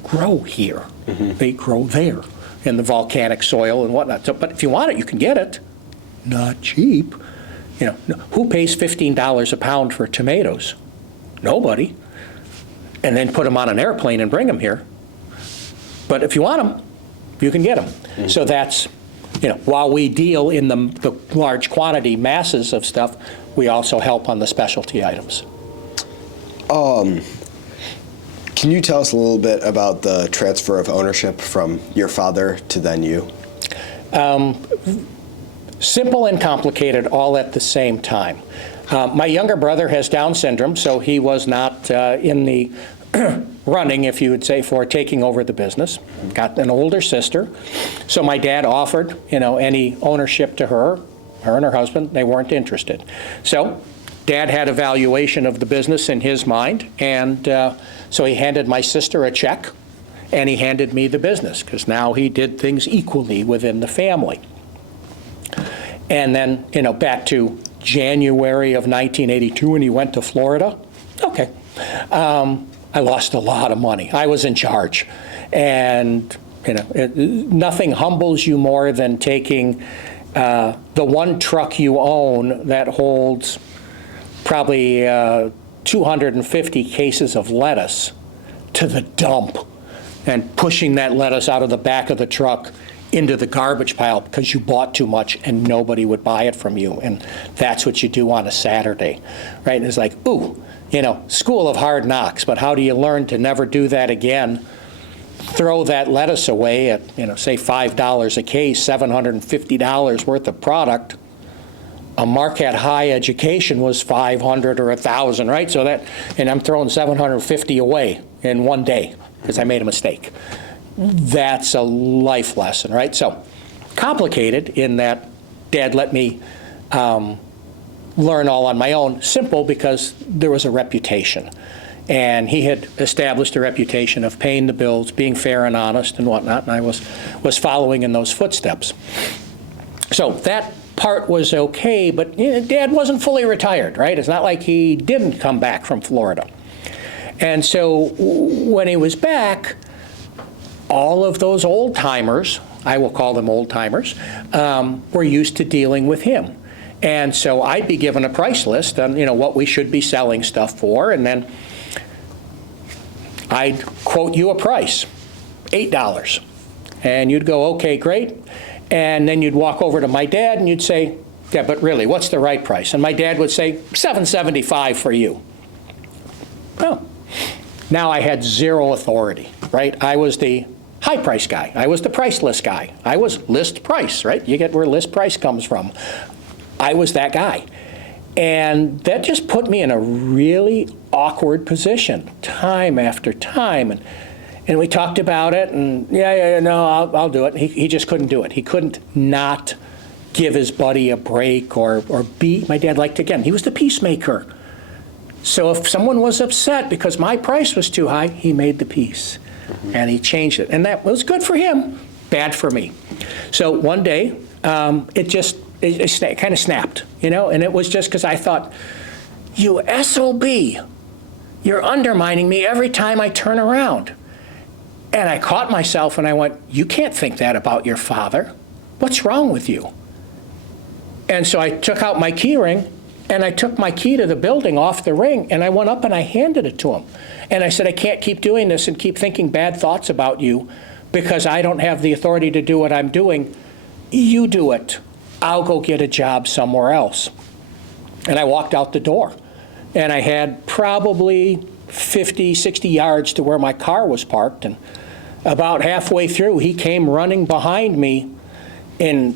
grow here. They grow there in the volcanic soil and whatnot. So, but if you want it, you can get it. Not cheap. Who pays $15 a pound for tomatoes? Nobody. And then put them on an airplane and bring them here. But if you want them, you can get them. So that's, while we deal in the large quantity masses of stuff, we also help on the specialty items. Can you tell us a little bit about the transfer of ownership from your father to then you? Simple and complicated all at the same time. My younger brother has Down syndrome, so he was not in the running, if you would say, for taking over the business. Got an older sister, so my dad offered, any ownership to her and her husband. They weren't interested. So Dad had a valuation of the business in his mind, and so he handed my sister a check, and he handed me the business, because now he did things equally within the family. And then, back to January of 1982 when he went to Florida, okay. I lost a lot of money. I was in charge. And, nothing humbles you more than taking the one truck you own that holds probably 250 cases of lettuce to the dump and pushing that lettuce out of the back of the truck into the garbage pile because you bought too much and nobody would buy it from you. And that's what you do on a Saturday, right? And it's like, ooh, school of hard knocks, but how do you learn to never do that again? Throw that lettuce away at, say $5 a case, $750 worth of product. A Marquette high education was $500 or $1,000, right? So and I'm throwing $750 away in one day because I made a mistake. That's a life lesson, right? So complicated in that Dad let me learn all on my own. Simple because there was a reputation. And he had established a reputation of paying the bills, being fair and honest and whatnot, and I was following in those footsteps. So that part was okay, but Dad wasn't fully retired, right? It's not like he didn't come back from Florida. And so when he was back, all of those old-timers, I will call them old-timers, were used to dealing with him. And so I'd be given a price list on, what we should be selling stuff for, and then I'd quote you a price, $8. And you'd go, okay, great. And then you'd walk over to my dad and you'd say, yeah, but really, what's the right price? And my dad would say, $7.75 for you. Well, now I had zero authority, right? I was the high price guy. I was the priceless guy. I was list price, right? You get where list price comes from. I was that guy. And that just put me in a really awkward position time after time. And we talked about it, and no, I'll do it. He just couldn't do it. He couldn't not give his buddy a break or be, my dad liked, again, he was the peacemaker. So if someone was upset because my price was too high, he made the peace. And he changed it. And that was good for him, bad for me. So one day, it kind of snapped, and it was just because I thought, you SOB, you're undermining me every time I turn around. And I caught myself and I went, you can't think that about your father. What's wrong with you? And so I took out my key ring and I took my key to the building off the ring and I went up and I handed it to him. And I said, I can't keep doing this and keep thinking bad thoughts about you because I don't have the authority to do what I'm doing. You do it. I'll go get a job somewhere else. And I walked out the door. And I had probably 50, 60 yards to where my car was parked. And about halfway through, he came running behind me and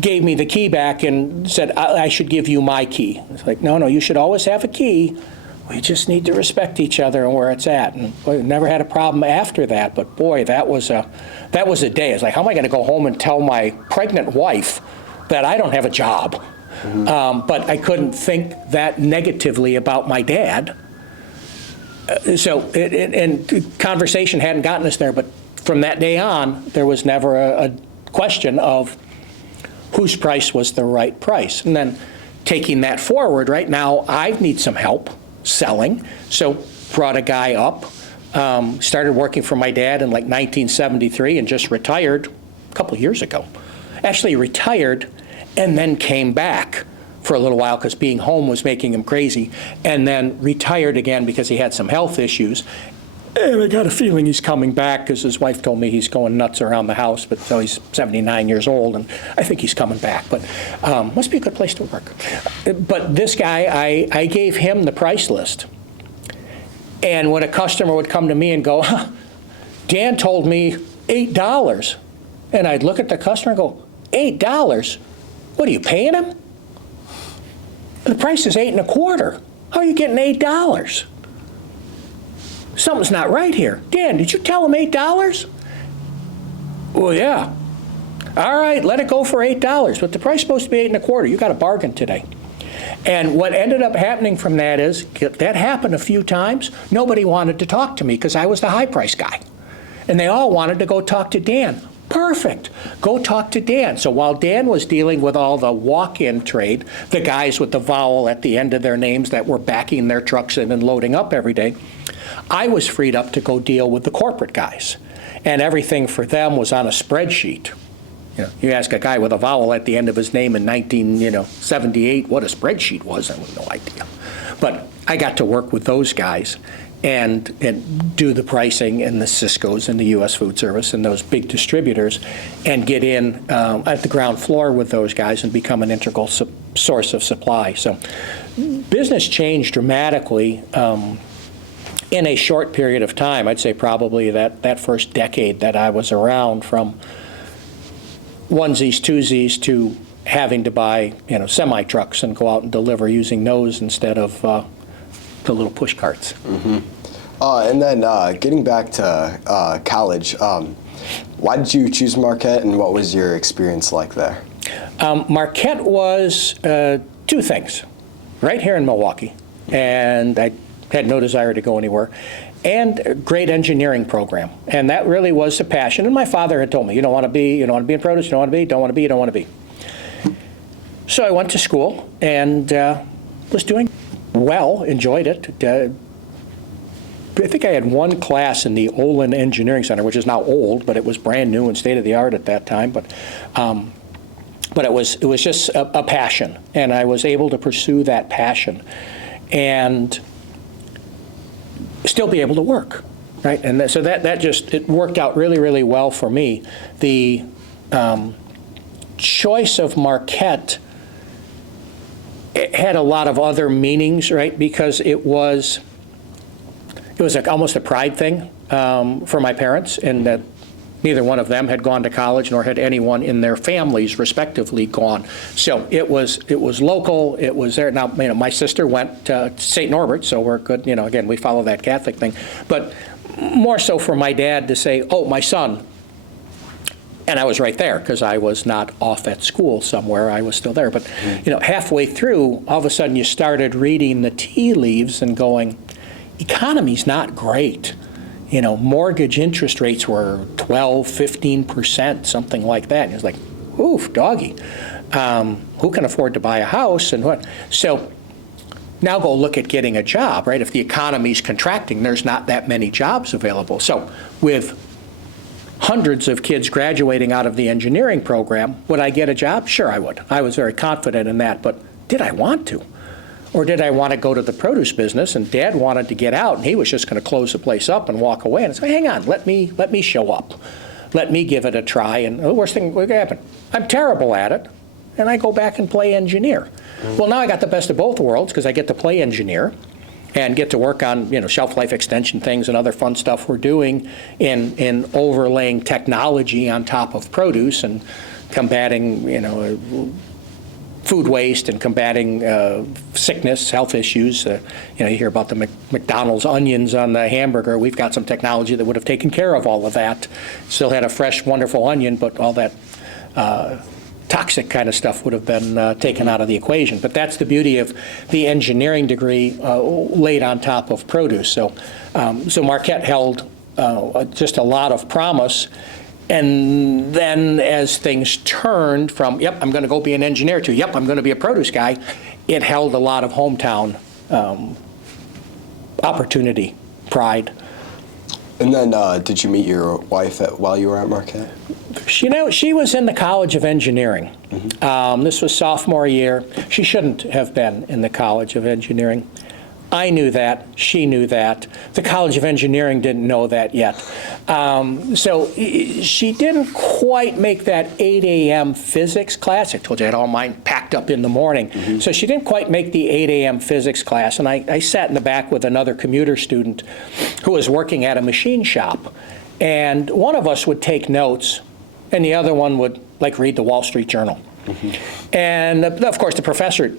gave me the key back and said, I should give you my key. It's like, no, you should always have a key. We just need to respect each other and where it's at. And we never had a problem after that. But boy, that was a day. It's like, how am I going to go home and tell my pregnant wife that I don't have a job? But I couldn't think that negatively about my dad. And conversation hadn't gotten us there, but from that day on, there was never a question of whose price was the right price. And then taking that forward, right now, I need some help selling, so brought a guy up, started working for my dad in like 1973 and just retired a couple of years ago. Actually retired and then came back for a little while because being home was making him crazy, and then retired again because he had some health issues. And I got a feeling he's coming back because his wife told me he's going nuts around the house, but so he's 79 years old, and I think he's coming back. But must be a good place to work. But this guy, I gave him the price list. And when a customer would come to me and go, Dan told me $8. And I'd look at the customer and go, $8? What, are you paying him? The price is $8.25. How are you getting $8? Something's not right here. Dan, did you tell him $8? Well, yeah. All right, let it go for $8, but the price is supposed to be $8.25. You got a bargain today. And what ended up happening from that is, that happened a few times. Nobody wanted to talk to me because I was the high price guy. And they all wanted to go talk to Dan. Perfect. Go talk to Dan. So while Dan was dealing with all the walk-in trade, the guys with the vowel at the end of their names that were backing their trucks in and loading up every day, I was freed up to go deal with the corporate guys. And everything for them was on a spreadsheet. You ask a guy with a vowel at the end of his name in 1978 what a spreadsheet was, I have no idea. But I got to work with those guys and do the pricing and the Cisco's and the U.S. Food Service and those big distributors and get in at the ground floor with those guys and become an integral source of supply. So business changed dramatically in a short period of time. I'd say probably that first decade that I was around, from onesies, twosies to having to buy semi-trucks and go out and deliver using those instead of the little push carts. Mm-hmm. And then getting back to college, why did you choose Marquette, and what was your experience like there? Marquette was two things, right here in Milwaukee, and I had no desire to go anywhere, and a great engineering program, and that really was a passion. And my father had told me, you don't want to be in produce, you don't want to be. So I went to school and was doing well, enjoyed it. I think I had one class in the Olin Engineering Center, which is now old, but it was brand new and state of the art at that time. But it was just a passion, and I was able to pursue that passion and still be able to work, right? And so that just, it worked out really, really well for me. The choice of Marquette, it had a lot of other meanings, right? Because it was like almost a pride thing for my parents, in that Neither one of them had gone to college, nor had anyone in their families, respectively, gone. So it was local. It was there. Now, my sister went to St. Norbert, so we're good. Again, we follow that Catholic thing. But more so for my dad to say, "Oh, my son." And I was right there because I was not off at school somewhere. I was still there. But halfway through, all of a sudden, you started reading the tea leaves and going, "Economy's not great." Mortgage interest rates were 12, 15%, something like that. And it was like, oof, doggy. Who can afford to buy a house and what? So now go look at getting a job, right? If the economy's contracting, there's not that many jobs available. So with hundreds of kids graduating out of the engineering program, would I get a job? Sure, I would. I was very confident in that, but did I want to? Or did I want to go to the produce business? And Dad wanted to get out, and he was just going to close the place up and walk away. And I said, hang on, let me show up. Let me give it a try. And the worst thing that could happen, I'm terrible at it, and I go back and play engineer. Well, now I got the best of both worlds because I get to play engineer and get to work on shelf life extension things and other fun stuff we're doing in overlaying technology on top of produce and combating food waste and combating sickness, health issues. You hear about the McDonald's onions on the hamburger. We've got some technology that would have taken care of all of that. Still had a fresh, wonderful onion, but all that toxic kind of stuff would have been taken out of the equation. But that's the beauty of the engineering degree laid on top of produce. So Marquette held just a lot of promise. And then as things turned from, yep, I'm going to go be an engineer, to, yep, I'm going to be a produce guy, it held a lot of hometown opportunity, pride. And then did you meet your wife while you were at Marquette? She was in the College of Engineering. Mm-hmm. This was sophomore year. She shouldn't have been in the College of Engineering. I knew that. She knew that. The College of Engineering didn't know that yet. So she didn't quite make that 8 a.m. physics class. I told you I had all mine packed up in the morning. Mm-hmm. So she didn't quite make the 8 a.m. physics class. And I sat in the back with another commuter student who was working at a machine shop. And one of us would take notes, and the other one would read the Wall Street Journal. Mm-hmm. And of course, the professor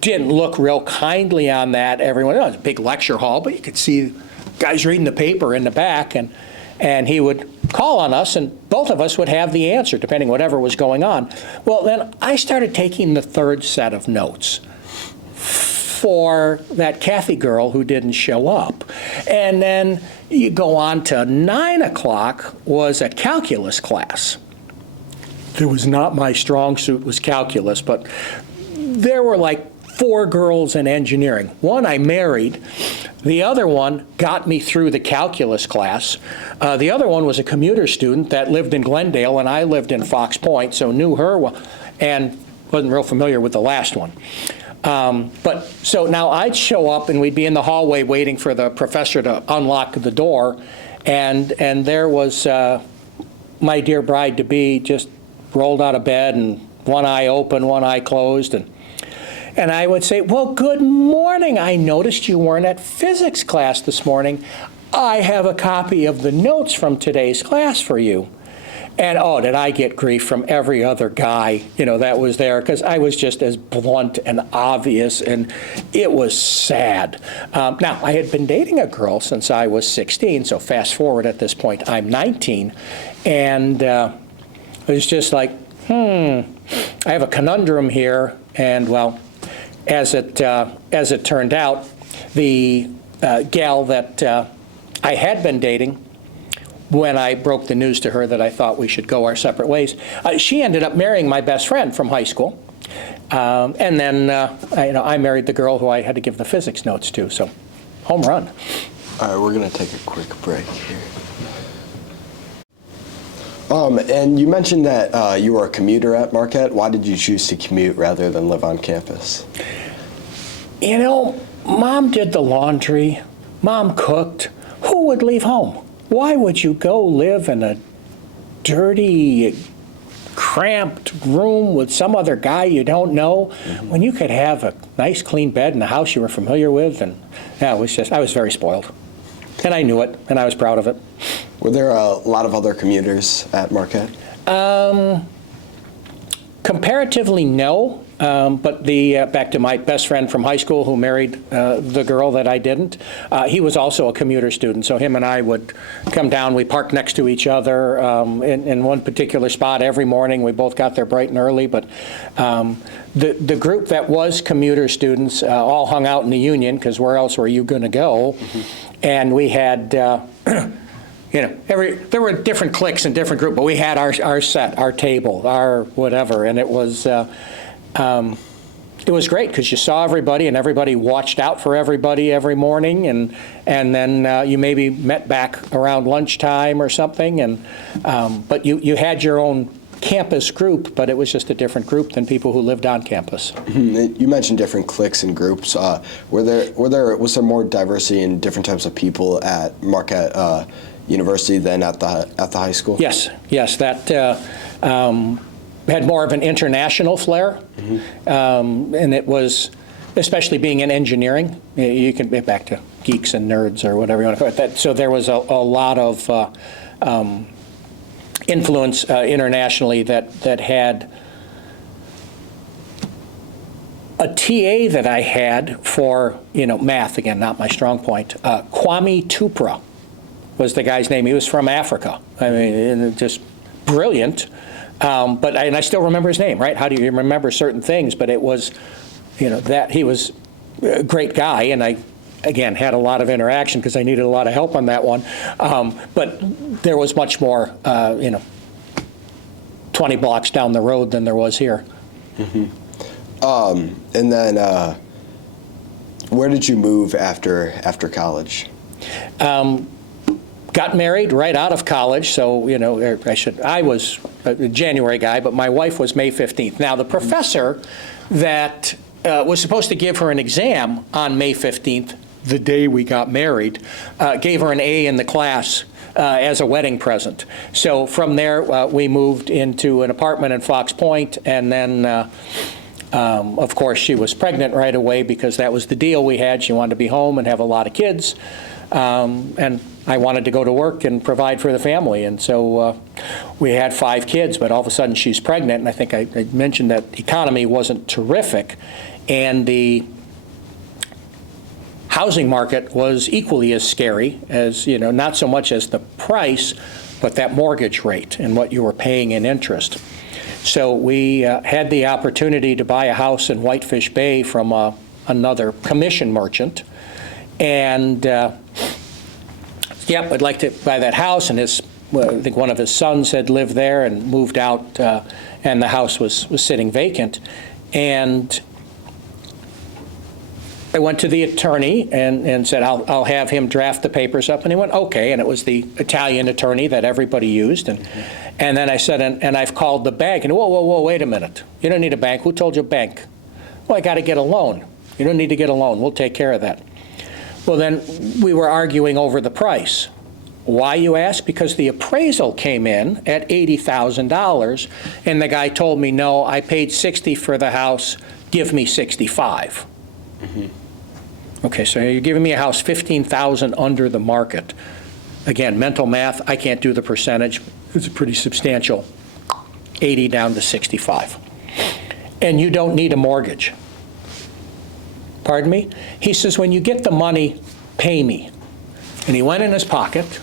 didn't look real kindly on that. Everyone, it was a big lecture hall, but you could see guys reading the paper in the back, and he would call on us, and both of us would have the answer, depending whatever was going on. Well, then I started taking the third set of notes for that Kathy girl who didn't show up. And then you go on to 9 o'clock was a calculus class. It was not my strong suit, was calculus, but there were 4 girls in engineering. One I married. The other one got me through the calculus class. The other one was a commuter student that lived in Glendale, and I lived in Fox Point, so knew her well, and wasn't real familiar with the last one. But so now I'd show up, and we'd be in the hallway waiting for the professor to unlock the door, and there was my dear bride-to-be just rolled out of bed, and one eye open, one eye closed, and I would say, well, good morning. I noticed you weren't at physics class this morning. I have a copy of the notes from today's class for you. And oh, did I get grief from every other guy, that was there, because I was just as blunt and obvious, and it was sad. Now, I had been dating a girl since I was 16, so fast forward at this point, I'm 19, and it was just like, I have a conundrum here, and well, as it turned out, the gal that I had been dating, when I broke the news to her that I thought we should go our separate ways, she ended up marrying my best friend from high school, and then I married the girl who I had to give the physics notes to. So, home run. All right, we're going to take a quick break here. And you mentioned that you were a commuter at Marquette. Why did you choose to commute rather than live on campus? Mom did the laundry. Mom cooked. Who would leave home? Why would you go live in a dirty, cramped room with some other guy you don't know when you could have a nice, clean bed in a house you were familiar with? And yeah, I was very spoiled. And I knew it, and I was proud of it. Were there a lot of other commuters at Marquette? Comparatively, no. But back to my best friend from high school who married the girl that I didn't, he was also a commuter student. So him and I would come down. We parked next to each other in one particular spot every morning. We both got there bright and early. But the group that was commuter students all hung out in the Union, because where else were you going to go? And we had there were different cliques and different groups, but we had our set, our table, our whatever, and it was great because you saw everybody and everybody watched out for everybody every morning, and then you maybe met back around lunchtime or something, and but you had your own campus group, but it was just a different group than people who lived on campus. You mentioned different cliques and groups. Was there more diversity in different types of people at Marquette University than at the high school? Yes, that had more of an international flair, and it was, especially being in engineering, you can get back to geeks and nerds or whatever you want to call it. That, so there was a lot of influence internationally that had a TA that I had for math, again, not my strong point. Kwame Tupra was the guy's name. He was from Africa. I mean, just brilliant. But I still remember his name, right? How do you remember certain things? But it was, that he was a great guy, and I, again, had a lot of interaction because I needed a lot of help on that one. But there was much more, 20 blocks down the road than there was here. And then, where did you move after college? Got married right out of college, so I was a January guy, but my wife was May 15th. Now the professor that was supposed to give her an exam on May 15th, the day we got married, gave her an A in the class as a wedding present. So from there, we moved into an apartment in Fox Point, and then of course she was pregnant right away because that was the deal we had. She wanted to be home and have a lot of kids, and I wanted to go to work and provide for the family, and so we had 5 kids, but all of a sudden she's pregnant, and I think I mentioned that the economy wasn't terrific, and the housing market was equally as scary as, not so much as the price, but that mortgage rate and what you were paying in interest. So we had the opportunity to buy a house in Whitefish Bay from another commission merchant, and I'd like to buy that house, and I think one of his sons had lived there and moved out, and the house was sitting vacant. And I went to the attorney and said, I'll have him draft the papers up, and he went, okay, and it was the Italian attorney that everybody used, and then I said, and I've called the bank, and whoa, wait a minute, you don't need a bank, who told you a bank? Well, I got to get a loan. You don't need to get a loan, we'll take care of that. Well, then we were arguing over the price. Why, you ask? Because the appraisal came in at $80,000, and the guy told me, no, I paid $60 for the house, give me $65. Okay, so you're giving me a house $15,000 under the market. Again, mental math, I can't do the percentage. It's a pretty substantial 80 down to 65. And you don't need a mortgage. Pardon me? He says, when you get the money, pay me. And he went in his pocket,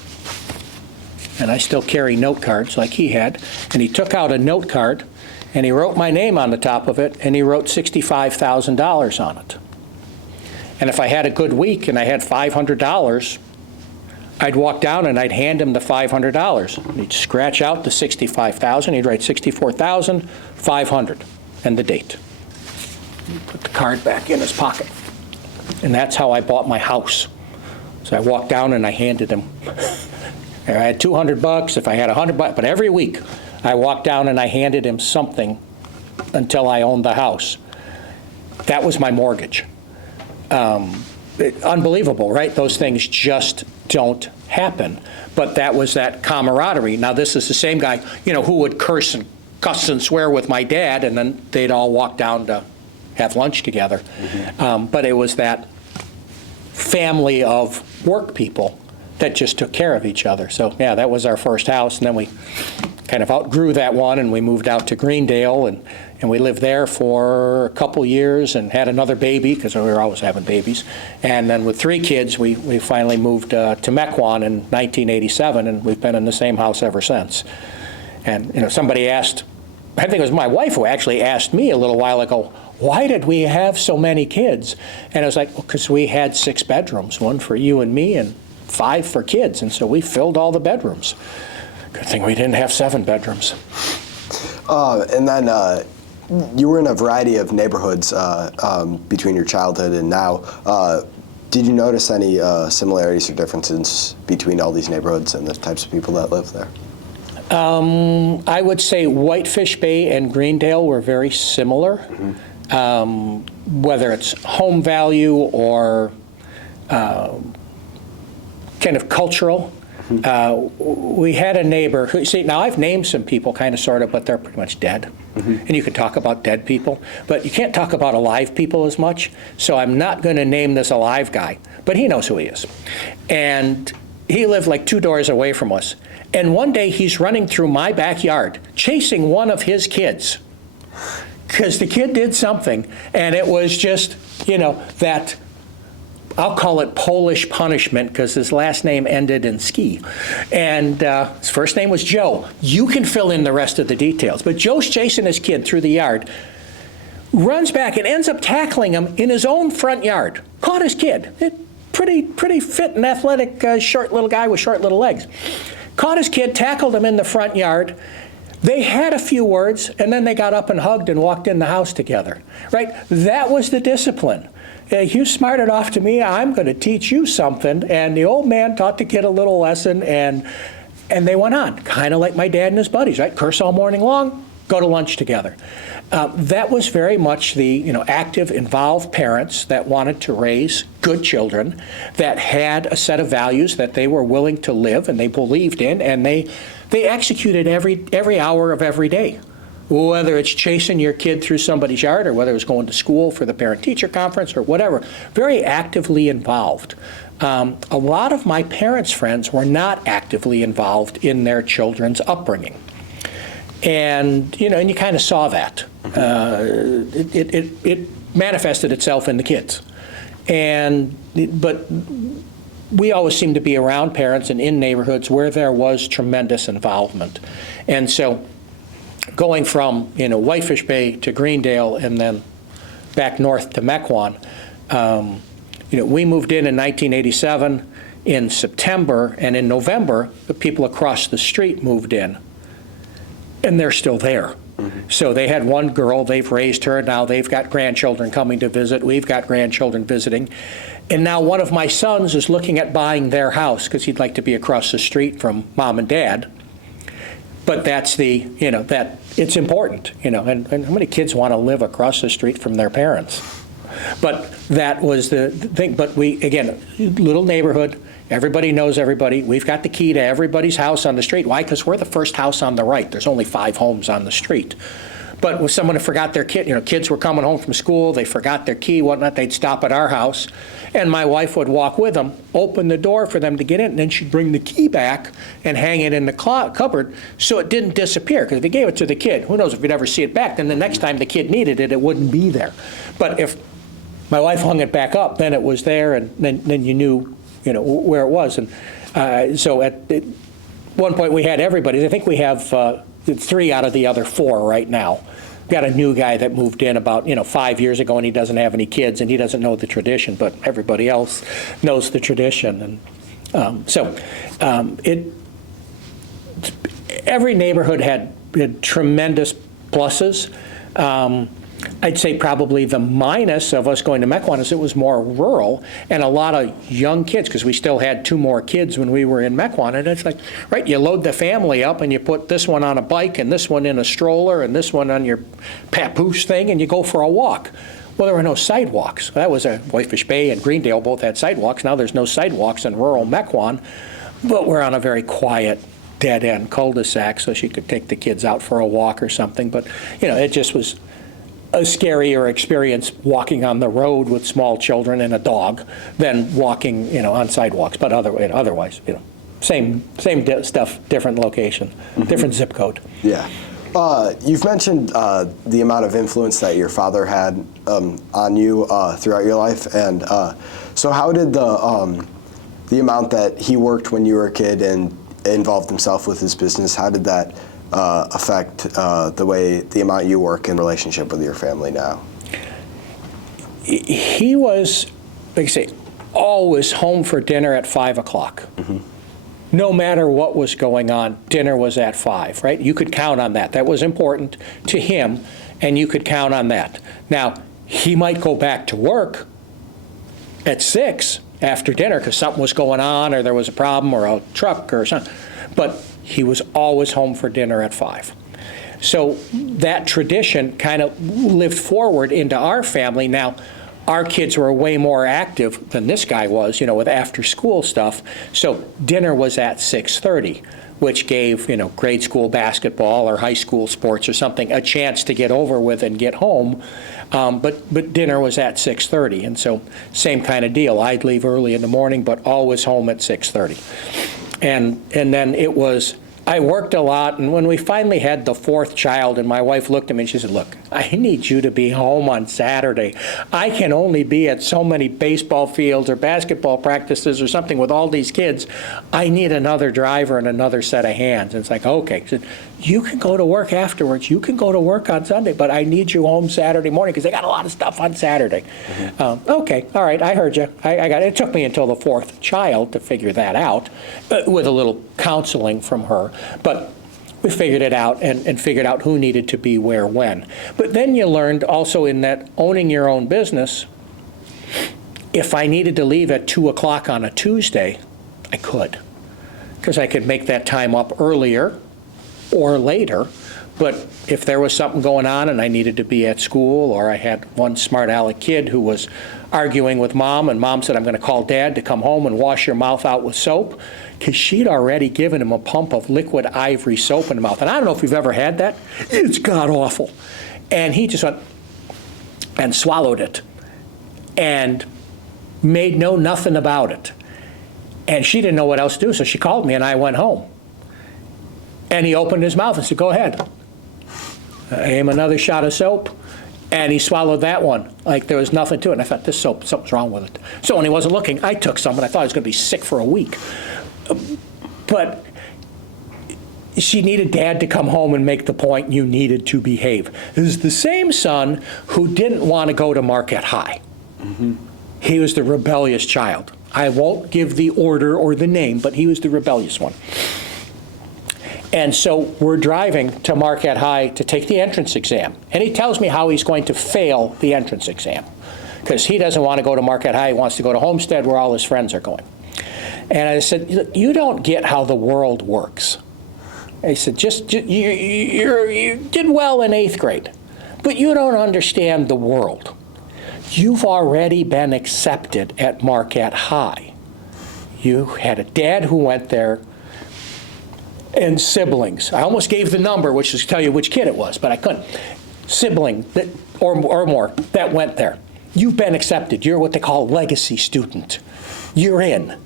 and I still carry note cards like he had, and he took out a note card, and he wrote my name on the top of it, and he wrote $65,000 on it. And if I had a good week and I had $500, I'd walk down and I'd hand him the $500. He'd scratch out the $65,000, he'd write $64,500 and the date. Put the card back in his pocket. And that's how I bought my house. So I walked down and I handed him. I had $200, if I had $100, but every week I walked down and I handed him something until I owned the house. That was my mortgage. Unbelievable, right? Those things just don't happen. But that was that camaraderie. Now, this is the same guy, who would cuss and swear with my dad, and then they'd all walk down to have lunch together. But it was that family of work people that just took care of each other. So yeah, that was our first house, and then we kind of outgrew that one, and we moved out to Greendale, and we lived there for a couple years and had another baby, because we were always having babies. And then with 3 kids, we finally moved to McQuillan in 1987, and we've been in the same house ever since. And somebody asked, I think it was my wife who actually asked me a little while ago, why did we have so many kids? And I was like, well, because we had 6 bedrooms, 1 for you and me and 5 for kids, and so we filled all the bedrooms. Good thing we didn't have 7 bedrooms. And then you were in a variety of neighborhoods between your childhood and now. Did you notice any similarities or differences between all these neighborhoods and the types of people that live there? I would say Whitefish Bay and Greendale were very similar, whether it's home value or kind of cultural. We had a neighbor who, see, now I've named some people kind of sort of, but they're pretty much dead. And you can talk about dead people, but you can't talk about alive people as much. So I'm not going to name this alive guy, but he knows who he is. And he lived like 2 doors away from us. And one day he's running through my backyard, chasing one of his kids, because the kid did something, and it was just, that, I'll call it Polish punishment, because his last name ended in ski. And his first name was Joe. You can fill in the rest of the details. But Joe's chasing his kid through the yard, runs back and ends up tackling him in his own front yard. Caught his kid. Pretty fit and athletic, short little guy with short little legs. Caught his kid, tackled him in the front yard. They had a few words, and then they got up and hugged and walked in the house together, right? That was the discipline. You smarted off to me, I'm going to teach you something. And the old man taught the kid a little lesson, and they went on, kind of like my dad and his buddies, right? Curse all morning long, go to lunch together. That was very much the active, involved parents that wanted to raise good children, that had a set of values that they were willing to live and they believed in, and they executed every hour of every day. Whether it's chasing your kid through somebody's yard or whether it was going to school for the parent-teacher conference or whatever, very actively involved. A lot of my parents' friends were not actively involved in their children's upbringing. And you kind of saw that. It manifested itself in the kids. But we always seemed to be around parents and in neighborhoods where there was tremendous involvement. And so going from Whitefish Bay to Greendale and then back north to Mequon, we moved in 1987 in September, and in November the people across the street moved in, and they're still there. So they had one girl, they've raised her, now they've got grandchildren coming to visit, we've got grandchildren visiting, and now one of my sons is looking at buying their house because he'd like to be across the street from mom and dad. But that's that it's important, and how many kids want to live across the street from their parents? But that was the thing. But we, again, little neighborhood, everybody knows everybody. We've got the key to everybody's house on the street. Why? Because we're the first house on the right. There's only 5 homes on the street. But when someone forgot their kid, kids were coming home from school, they forgot their key, whatnot, they'd stop at our house, and my wife would walk with them, open the door for them to get in, and then she'd bring the key back and hang it in the cupboard so it didn't disappear. Because if you gave it to the kid, who knows if you'd ever see it back, then the next time the kid needed it, it wouldn't be there. But if my wife hung it back up, then it was there, and then you knew, where it was. And so at one point we had everybody. I think we have 3 out of the other 4 right now. Got a new guy that moved in about 5 years ago, and he doesn't have any kids, and he doesn't know the tradition, but everybody else knows the tradition. And every neighborhood had tremendous pluses. I'd say probably the minus of us going to Mequon is it was more rural and a lot of young kids, because we still had 2 more kids when we were in Mequon. And it's like, right, you load the family up and you put this one on a bike and this one in a stroller and this one on your papoose thing and you go for a walk. Well, there were no sidewalks. That was a Whitefish Bay and Greendale both had sidewalks. Now there's no sidewalks in rural Mequon, but we're on a very quiet dead-end cul-de-sac, so she could take the kids out for a walk or something. But, it just was a scarier experience walking on the road with small children and a dog than walking, on sidewalks. But otherwise, same stuff, different location, different zip code. Yeah. You've mentioned the amount of influence that your father had on you throughout your life, and so how did the amount that he worked when you were a kid and involved himself with his business, how did that affect the amount you work in relationship with your family now? He was, like I say, always home for dinner at 5 o'clock. No matter what was going on, dinner was at 5, right? You could count on that. That was important to him, and you could count on that. Now, he might go back to work at 6 after dinner because something was going on or there was a problem or a truck or something, but he was always home for dinner at 5. So that tradition kind of lived forward into our family. Now, our kids were way more active than this guy was, with after-school stuff. So dinner was at 6:30, which gave, grade school basketball or high school sports or something a chance to get over with and get home. But dinner was at 6:30, and so same kind of deal. I'd leave early in the morning, but always home at 6:30. And then it was, I worked a lot, and when we finally had the 4th child, and my wife looked at me and she said, look, I need you to be home on Saturday. I can only be at so many baseball fields or basketball practices or something with all these kids. I need another driver and another set of hands. And it's like, okay. She said, you can go to work afterwards. You can go to work on Sunday, but I need you home Saturday morning because they got a lot of stuff on Saturday. Okay, all right, I heard you. I got it. It took me until the 4th child to figure that out with a little counseling from her. But we figured it out and figured out who needed to be where when. But then you learned also in that owning your own business, if I needed to leave at 2 o'clock on a Tuesday, I could. Because I could make that time up earlier or later. But if there was something going on and I needed to be at school, or I had one smart aleck kid who was arguing with mom, and mom said, I'm going to call dad to come home and wash your mouth out with soap, because she'd already given him a pump of liquid ivory soap in the mouth. And I don't know if you've ever had that. It's god-awful. And he just went and swallowed it and made nothing about it. And she didn't know what else to do, so she called me and I went home. And he opened his mouth and said, go ahead. I gave him another shot of soap, and he swallowed that one like there was nothing to it. And I thought, this soap, something's wrong with it. So when he wasn't looking, I took some, and I thought I was going to be sick for a week. But she needed dad to come home and make the point, you needed to behave. This is the same son who didn't want to go to Marquette High. He was the rebellious child. I won't give the order or the name, but he was the rebellious one. And so we're driving to Marquette High to take the entrance exam. And he tells me how he's going to fail the entrance exam, because he doesn't want to go to Marquette High. He wants to go to Homestead, where all his friends are going. And I said, you don't get how the world works. I said, you did well in 8th grade, but you don't understand the world. You've already been accepted at Marquette High. You had a dad who went there, and siblings. I almost gave the number, which is to tell you which kid it was, but I couldn't. Sibling that, or more that went there. You've been accepted. You're what they call a legacy student. You're in.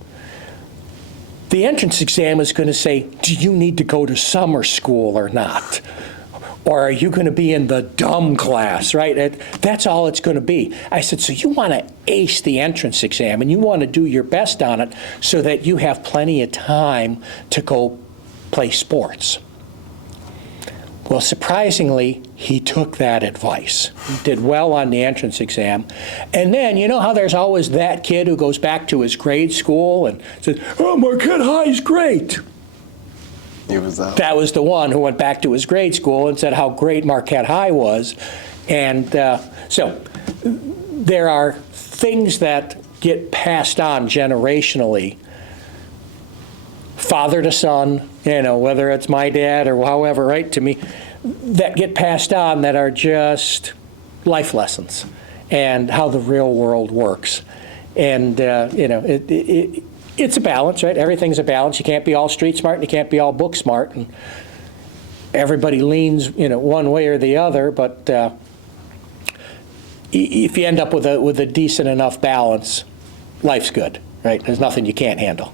The entrance exam is going to say, do you need to go to summer school or not? Or are you going to be in the dumb class, right? That's all it's going to be. I said, so you want to ace the entrance exam, and you want to do your best on it so that you have plenty of time to go play sports. Well, surprisingly, he took that advice. He did well on the entrance exam. And then, you know how there's always that kid who goes back to his grade school and says, oh, Marquette High is great. He was that. That was the one who went back to his grade school and said how great Marquette High was. And so there are things that get passed on generationally, father to son, whether it's my dad or however, right, to me, that get passed on that are just life lessons and how the real world works. And, it's a balance, right? Everything's a balance. You can't be all street smart and you can't be all book smart. And everybody leans, one way or the other, but if you end up with a decent enough balance, life's good, right? There's nothing you can't handle.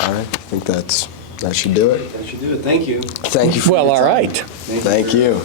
All right, I think that should do it. That should do it. Thank you. Thank you. For Well, your all time. right. Thank you.